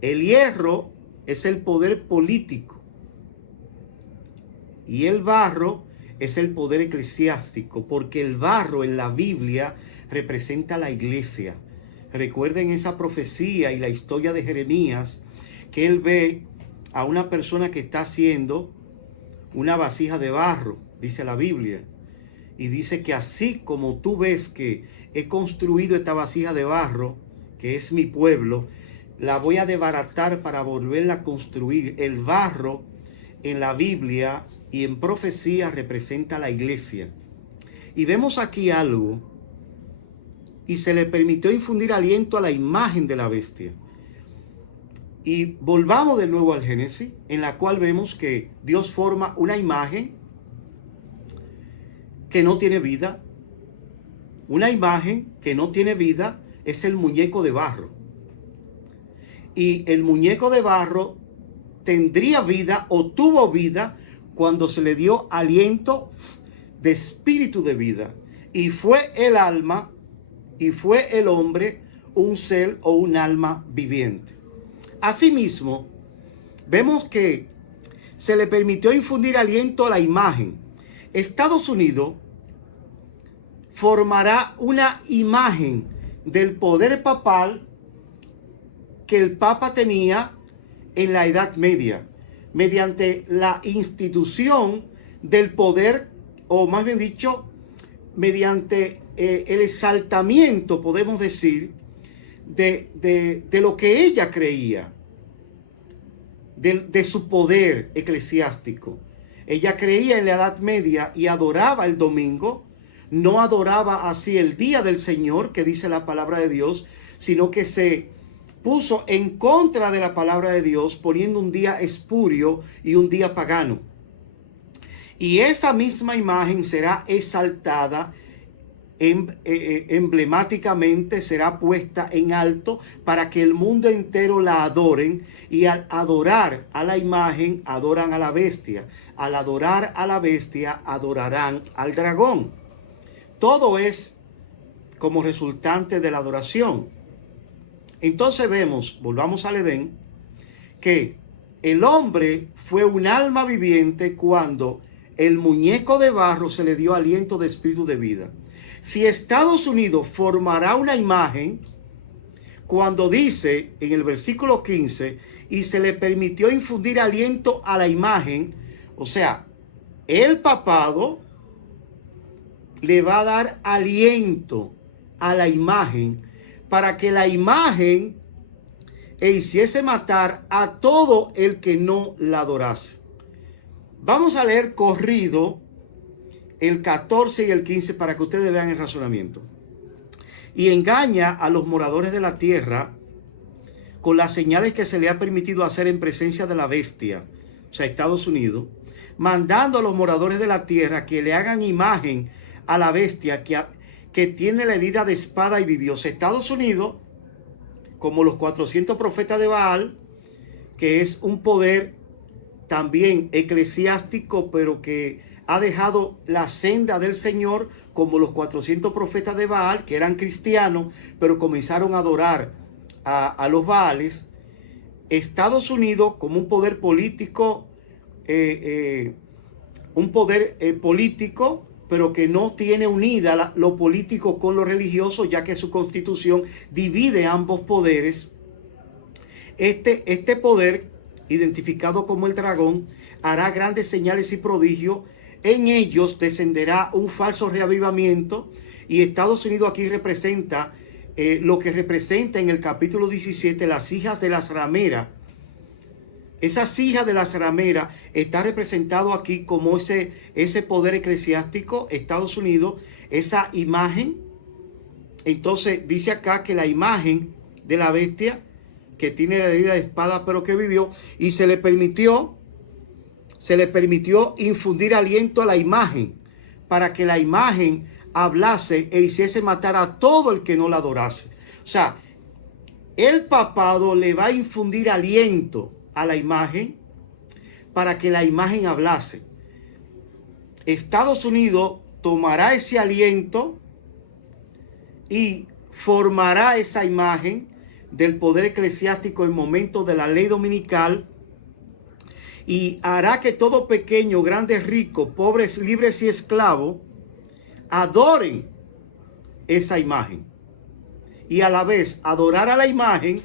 El hierro es el poder político y el barro es el poder eclesiástico, porque el barro en la Biblia representa a la iglesia. Recuerden esa profecía y la historia de Jeremías, que él ve a una persona que está haciendo una vasija de barro, dice la Biblia, y dice que así como tú ves que he construido esta vasija de barro, que es mi pueblo, la voy a desbaratar para volverla a construir. El barro en la Biblia y en profecía representa a la iglesia. Y vemos aquí algo y se le permitió infundir aliento a la imagen de la bestia. Y volvamos de nuevo al Génesis, en la cual vemos que Dios forma una imagen que no tiene vida. Una imagen que no tiene vida es el muñeco de barro. Y el muñeco de barro tendría vida o tuvo vida cuando se le dio aliento de espíritu de vida. Y fue el alma y fue el hombre un ser o un alma viviente. Asimismo, vemos que se le permitió infundir aliento a la imagen. Estados Unidos formará una imagen del poder papal que el Papa tenía en la Edad Media, mediante la institución del poder, o más bien dicho, mediante el exaltamiento, podemos decir, de lo que ella creía, de su poder eclesiástico. Ella creía en la Edad Media y adoraba el domingo. No adoraba así el día del Señor, que dice la palabra de Dios, sino que se puso en contra de la palabra de Dios, poniendo un día espurio y un día pagano. Y esa misma imagen será exaltada, emblemáticamente será puesta en alto para que el mundo entero la adoren. Y al adorar a la imagen, adoran a la bestia. Al adorar a la bestia, adorarán al dragón. Todo es como resultante de la adoración. Entonces vemos, volvamos al Edén, que el hombre fue un alma viviente cuando el muñeco de barro se le dio aliento de espíritu de vida. Si Estados Unidos formará una imagen, cuando dice en el versículo 15, y se le permitió infundir aliento a la imagen, o sea, el papado le va a dar aliento a la imagen para que la imagen hiciese matar a todo el que no la adorase. Vamos a leer corrido el 14 y el 15 para que ustedes vean el razonamiento. Y engaña a los moradores de la tierra con las señales que se le ha permitido hacer en presencia de la bestia, o sea, Estados Unidos, mandando a los moradores de la tierra que le hagan imagen a la bestia que tiene la herida de espada y vivió. O sea, Estados Unidos, como los 400 profetas de Baal, que es un poder también eclesiástico, pero que ha dejado la senda del Señor, como los 400 profetas de Baal, que eran cristianos, pero comenzaron a adorar a los Baales. Estados Unidos, como un poder político, pero que no tiene unida lo político con lo religioso, ya que su constitución divide ambos poderes. Este poder, identificado como el dragón, hará grandes señales y prodigios. En ellos descenderá un falso reavivamiento. Y Estados Unidos aquí representa lo que representa en el capítulo 17 las hijas de las rameras. Esas hijas de las rameras está representado aquí como ese poder eclesiástico, Estados Unidos, esa imagen. Entonces dice acá que la imagen de la bestia que tiene la herida de espada pero que vivió, y se le permitió infundir aliento a la imagen para que la imagen hablase e hiciese matar a todo el que no la adorase. O sea, el papado le va a infundir aliento a la imagen para que la imagen hablase. Estados Unidos tomará ese aliento y formará esa imagen del poder eclesiástico en momentos de la ley dominical, y hará que todo pequeño, grande, rico, pobres, libres y esclavos adoren esa imagen. Y a la vez adorar a la imagen,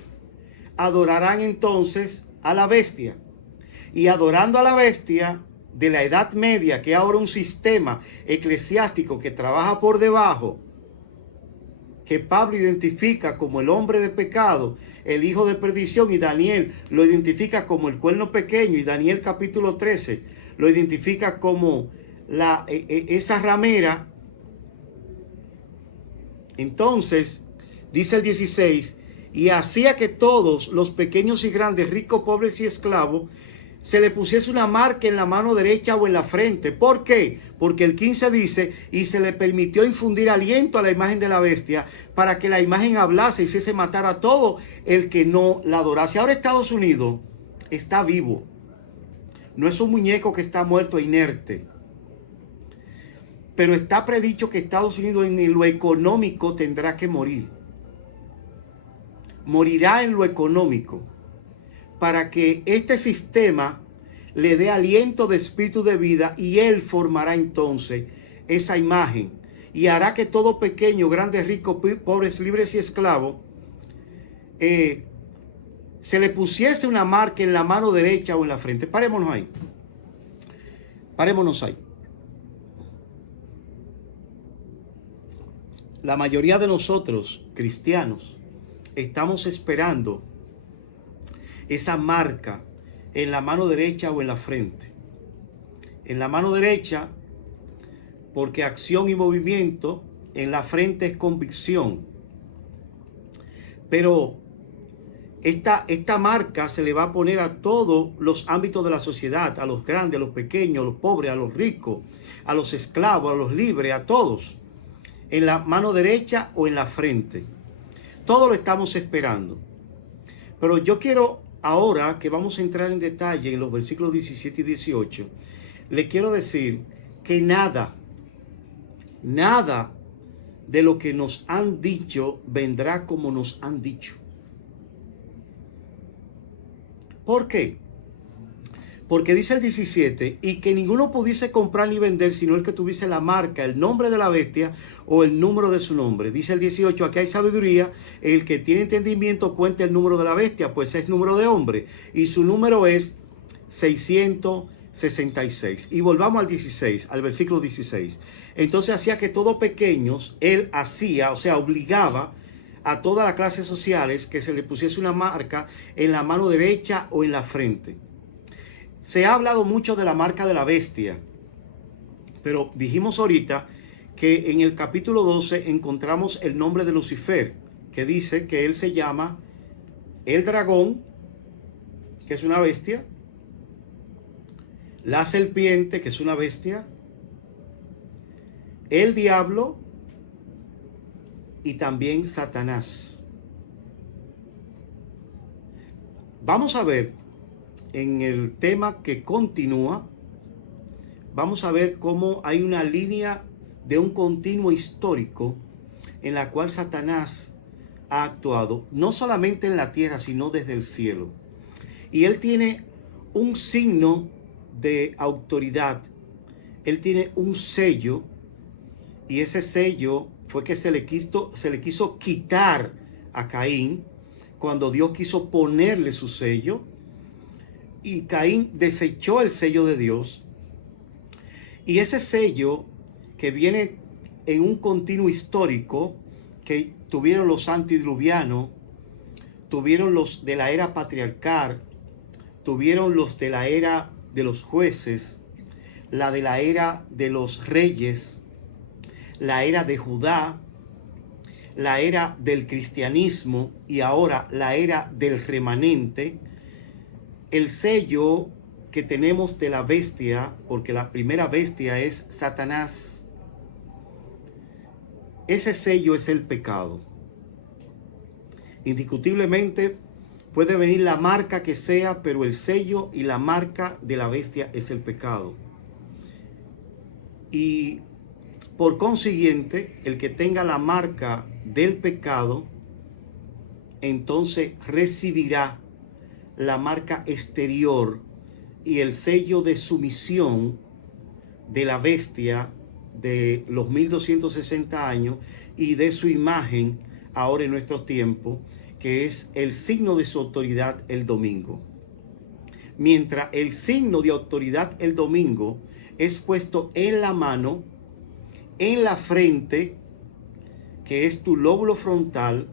adorarán entonces a la bestia. Y adorando a la bestia de la Edad Media, que ahora un sistema eclesiástico que trabaja por debajo, que Pablo identifica como el hombre de pecado, el hijo de perdición, y Daniel lo identifica como el cuerno pequeño, y Daniel capítulo 13 lo identifica como esa ramera. Entonces, dice el 16, y hacía que todos, los pequeños y grandes, ricos, pobres y esclavos, se le pusiese una marca en la mano derecha o en la frente. ¿Por qué? Porque el 15 dice, y se le permitió infundir aliento a la imagen de la bestia para que la imagen hablase y hiciese matar a todo el que no la adorase. Ahora Estados Unidos está vivo. No es un muñeco que está muerto e inerte. Pero está predicho que Estados Unidos en lo económico tendrá que morir. Morirá en lo económico, para que este sistema le dé aliento de espíritu de vida, y él formará entonces esa imagen y hará que todo pequeño, grande, rico, pobres, libres y esclavos se le pusiese una marca en la mano derecha o en la frente. Parémonos ahí. Parémonos ahí. La mayoría de nosotros, cristianos, estamos esperando esa marca en la mano derecha o en la frente. En la mano derecha, porque acción y movimiento; en la frente es convicción. Pero esta marca se le va a poner a todos los ámbitos de la sociedad, a los grandes, a los pequeños, a los pobres, a los ricos, a los esclavos, a los libres, a todos. En la mano derecha o en la frente. Todo lo estamos esperando. Pero yo quiero, ahora que vamos a entrar en detalle en los versículos 17 y 18, le quiero decir que nada de lo que nos han dicho vendrá como nos han dicho. ¿Por qué? Porque dice el 17, y que ninguno pudiese comprar ni vender, sino el que tuviese la marca, el nombre de la bestia o el número de su nombre. Dice el 18, aquí hay sabiduría, el que tiene entendimiento cuente el número de la bestia, pues es número de hombre, y su número es 666. Y volvamos al 16, al versículo 16. Entonces hacía que todos pequeños, él hacía, o sea, obligaba a todas las clases sociales que se le pusiese una marca en la mano derecha o en la frente. Se ha hablado mucho de la marca de la bestia, pero dijimos ahorita que en el capítulo 12 encontramos el nombre de Lucifer, que dice que él se llama el dragón, que es una bestia, la serpiente, que es una bestia, el diablo y también Satanás. Vamos a ver en el tema que continúa, vamos a ver cómo hay una línea de un continuo histórico en la cual Satanás ha actuado, no solamente en la tierra, sino desde el cielo. Y él tiene un signo de autoridad, él tiene un sello, y ese sello fue que se le quiso quitar a Caín cuando Dios quiso ponerle su sello. Y Caín desechó el sello de Dios. Y ese sello que viene en un continuo histórico que tuvieron los antediluvianos, tuvieron los de la era patriarcal, tuvieron los de la era de los jueces, la de la era de los reyes, la era de Judá, la era del cristianismo y ahora la era del remanente. El sello que tenemos de la bestia, porque la primera bestia es Satanás, ese sello es el pecado. Indiscutiblemente puede venir la marca que sea, pero el sello y la marca de la bestia es el pecado. Y por consiguiente, el que tenga la marca del pecado, entonces recibirá la marca exterior y el sello de sumisión de la bestia de los 1260 años y de su imagen ahora en nuestro tiempo, que es el signo de su autoridad el domingo. Mientras el signo de autoridad el domingo es puesto en la mano, en la frente, que es tu lóbulo frontal,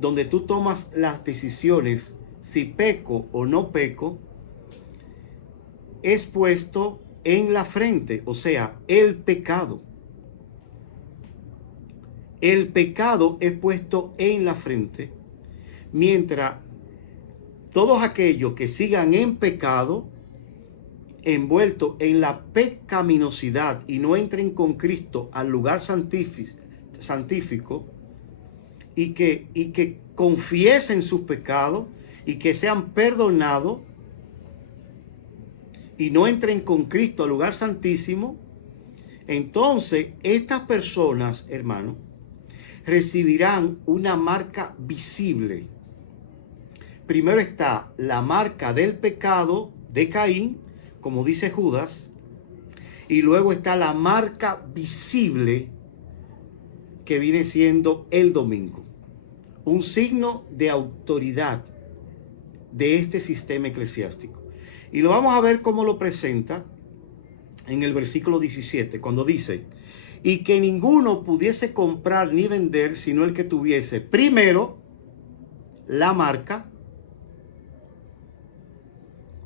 donde tú tomas las decisiones si peco o no peco, es puesto en la frente, o sea, el pecado. el pecado es puesto en la frente, mientras todos aquellos que sigan en pecado, envueltos en la pecaminosidad y no entren con Cristo al lugar santífico y que confiesen sus pecados y que sean perdonados y no entren con Cristo al lugar santísimo, entonces estas personas, hermanos, recibirán una marca visible. Primero está la marca del pecado de Caín, como dice Judas, y luego está la marca visible que viene siendo el domingo. Un signo de autoridad de este sistema eclesiástico. Y lo vamos a ver cómo lo presenta en el versículo 17, cuando dice, y que ninguno pudiese comprar ni vender, sino el que tuviese primero la marca,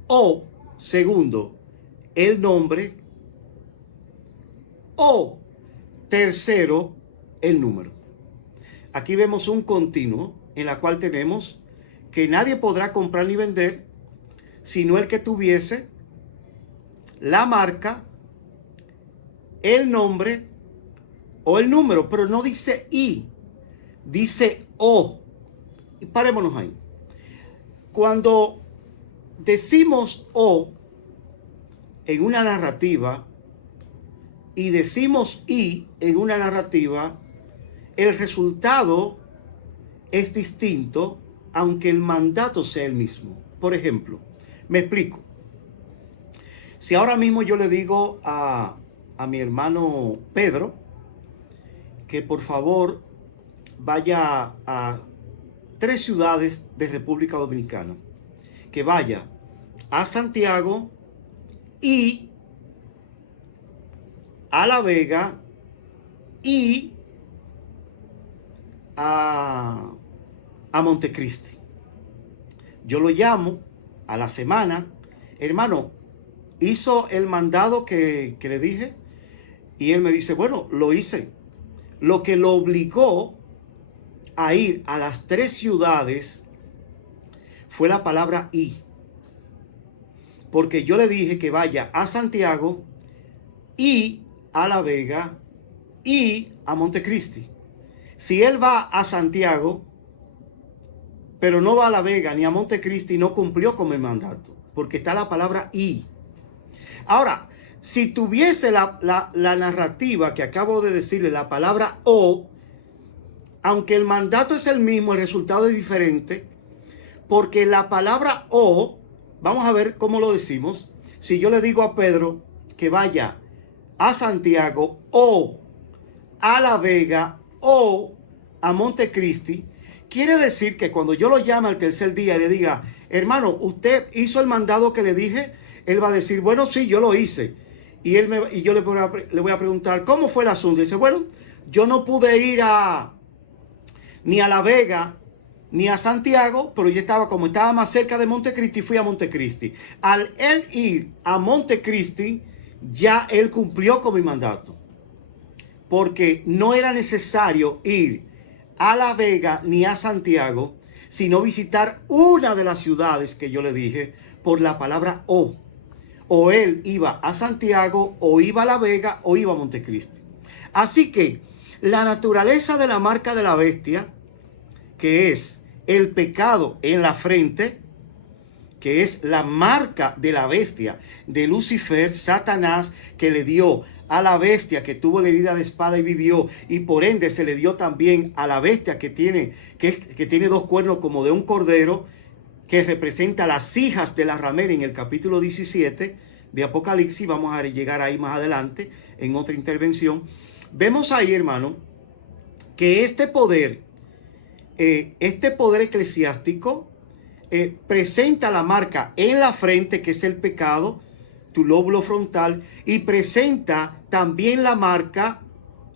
o segundo, el nombre, o tercero, el número. Aquí vemos un continuo en la cual tenemos que nadie podrá comprar ni vender, sino el que tuviese la marca, el nombre o el número, pero no dice y, dice o. Y parémonos ahí. Cuando decimos o en una narrativa y decimos y en una narrativa, el resultado es distinto, aunque el mandato sea el mismo. Por ejemplo, me explico. Si ahora mismo yo le digo a mi hermano Pedro que por favor vaya a 3 ciudades de República Dominicana, que vaya a Santiago y a La Vega y a Montecristi. Yo lo llamo a la semana, hermano, hizo el mandado que le dije, y él me dice, bueno, lo hice. Lo que lo obligó a ir a las 3 ciudades fue la palabra y. Porque yo le dije que vaya a Santiago y a La Vega y a Montecristi. Si él va a Santiago, pero no va a La Vega ni a Montecristi, no cumplió con el mandato, porque está la palabra y. Ahora, si tuviese la narrativa que acabo de decirle, la palabra o, aunque el mandato es el mismo, el resultado es diferente, porque la palabra o, vamos a ver cómo lo decimos. Si yo le digo a Pedro que vaya a Santiago o a La Vega o a Montecristi, quiere decir que cuando yo lo llame al tercer día y le diga, hermano, ¿usted hizo el mandado que le dije? Él va a decir, bueno, sí, yo lo hice. Y yo le voy a preguntar, ¿cómo fue el asunto? Y dice, bueno, yo no pude ir ni a La Vega ni a Santiago, pero yo estaba más cerca de Montecristi, fui a Montecristi. Al él ir a Montecristi, ya él cumplió con mi mandato. Porque no era necesario ir a La Vega ni a Santiago, sino visitar una de las ciudades que yo le dije por la palabra o. O él iba a Santiago, o iba a La Vega, o iba a Montecristi. Así que la naturaleza de la marca de la bestia, que es el pecado en la frente, que es la marca de la bestia de Lucifer, Satanás, que le dio a la bestia que tuvo la herida de espada y vivió, y por ende se le dio también a la bestia que tiene 2 cuernos como de un cordero, que representa las hijas de la ramera en el capítulo 17 de Apocalipsis. Vamos a llegar ahí más adelante en otra intervención. Vemos ahí, hermano, que este poder eclesiástico presenta la marca en la frente, que es el pecado, tu lóbulo frontal, y presenta también la marca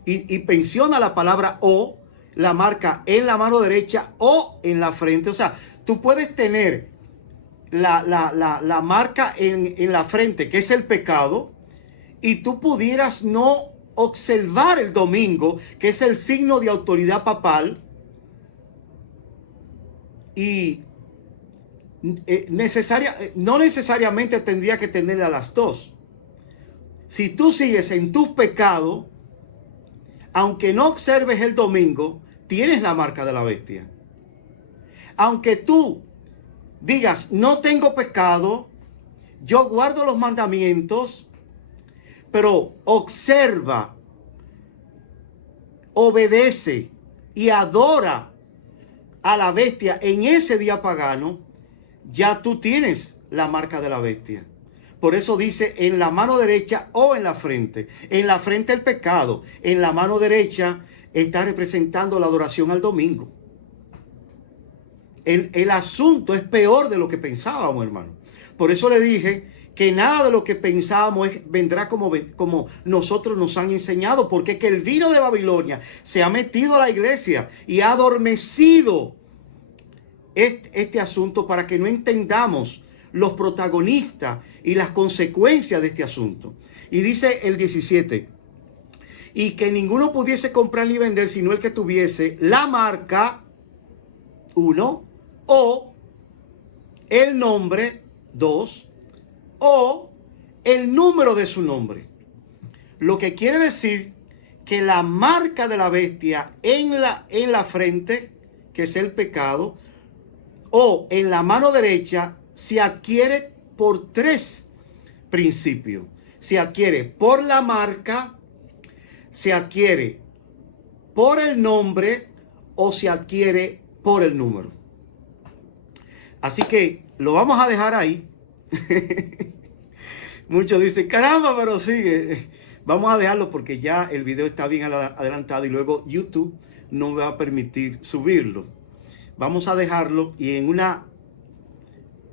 y menciona la palabra o, la marca en la mano derecha o en la frente. O sea, tú puedes tener la marca en la frente, que es el pecado, y tú pudieras no observar el domingo, que es el signo de autoridad papal, y no necesariamente tendría que tener a las dos. Si tú sigues en tus pecados, aunque no observes el domingo, tienes la marca de la bestia. Aunque tú digas, no tengo pecado, yo guardo los mandamientos, pero observa, obedece y adora a la bestia en ese día pagano, ya tú tienes la marca de la bestia. Por eso dice en la mano derecha o en la frente. En la frente el pecado, en la mano derecha está representando la adoración al domingo. El asunto es peor de lo que pensábamos, hermano. Por eso le dije que nada de lo que pensábamos vendrá como nosotros nos han enseñado, porque es que el vino de Babilonia se ha metido a la iglesia y ha adormecido este asunto para que no entendamos los protagonistas y las consecuencias de este asunto. Y dice el 17, y que ninguno pudiese comprar ni vender sino el que tuviese la marca, 1, o el nombre, 2, o el número de su nombre. Lo que quiere decir que la marca de la bestia en la frente, que es el pecado, o en la mano derecha, se adquiere por 3 principios. Se adquiere por la marca, se adquiere por el nombre o se adquiere por el número. Así que lo vamos a dejar ahí. Muchos dicen, caramba, pero sigue. Vamos a dejarlo porque ya el video está bien adelantado y luego YouTube no me va a permitir subirlo. Vamos a dejarlo y en una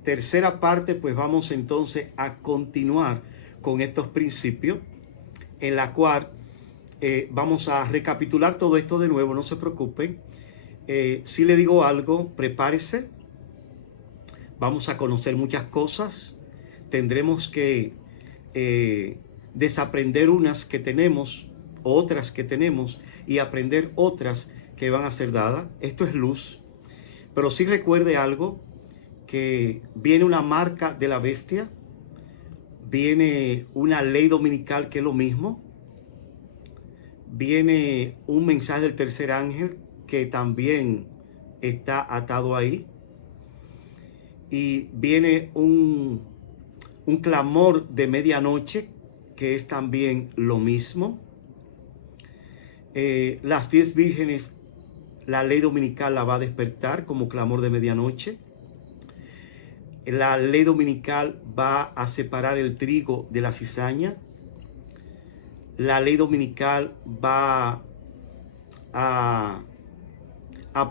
tercera parte pues vamos entonces a continuar con estos principios, en la cual vamos a recapitular todo esto de nuevo, no se preocupen. Si le digo algo, prepárese. Vamos a conocer muchas cosas. Tendremos que desaprender unas que tenemos, otras que tenemos, y aprender otras que van a ser dadas. Esto es luz. Pero sí recuerde algo, que viene una marca de la bestia, viene una ley dominical que es lo mismo, viene un mensaje del tercer ángel que también está atado ahí, y viene un clamor de medianoche que es también lo mismo. Las 10 vírgenes, la ley dominical la va a despertar como clamor de medianoche. La ley dominical va a separar el trigo de la cizaña. La ley dominical va a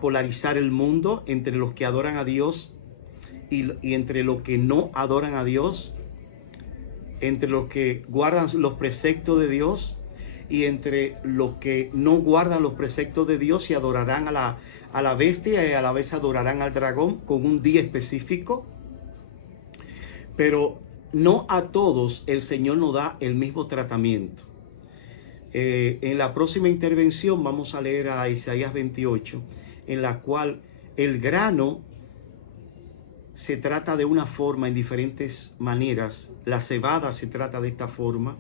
polarizar el mundo entre los que adoran a Dios y entre los que no adoran a Dios, entre los que guardan los preceptos de Dios y entre los que no guardan los preceptos de Dios y adorarán a la bestia y a la vez adorarán al dragón con un día específico. Pero no a todos el Señor nos da el mismo tratamiento. En la próxima intervención vamos a leer a Isaías 28, en la cual el grano se trata de una forma en diferentes maneras. La cebada se trata de esta forma.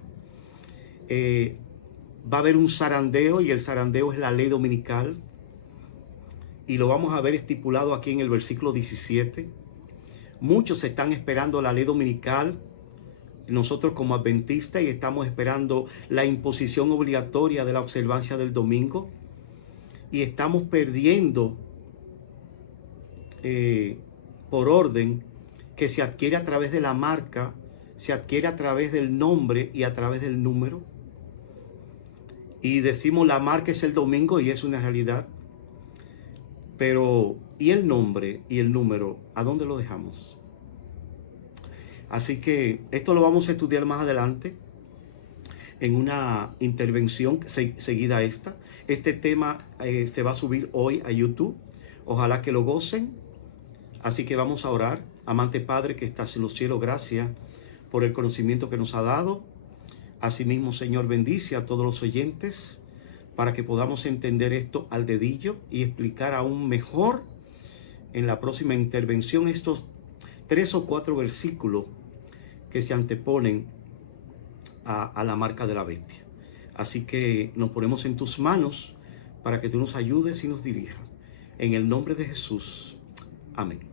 Va a haber un zarandeo y el zarandeo es la ley dominical. Y lo vamos a ver estipulado aquí en el versículo 17. Muchos están esperando la ley dominical. Nosotros como adventistas y estamos esperando la imposición obligatoria de la observancia del domingo. Y estamos perdiendo por orden que se adquiere a través de la marca, se adquiere a través del nombre y a través del número. Y decimos la marca es el domingo y es una realidad. Pero, ¿y el nombre y el número? ¿A dónde lo dejamos? Así que esto lo vamos a estudiar más adelante en una intervención seguida a esta. Este tema se va a subir hoy a YouTube. Ojalá que lo gocen. Así que vamos a orar. Amante Padre que estás en los cielos, gracias por el conocimiento que nos ha dado. Asimismo, Señor, bendice a todos los oyentes para que podamos entender esto al dedillo y explicar aún mejor en la próxima intervención estos 3 o 4 versículos que se anteponen a la marca de la bestia. Así que nos ponemos en tus manos para que tú nos ayudes y nos dirijas. En el nombre de Jesús. Amén.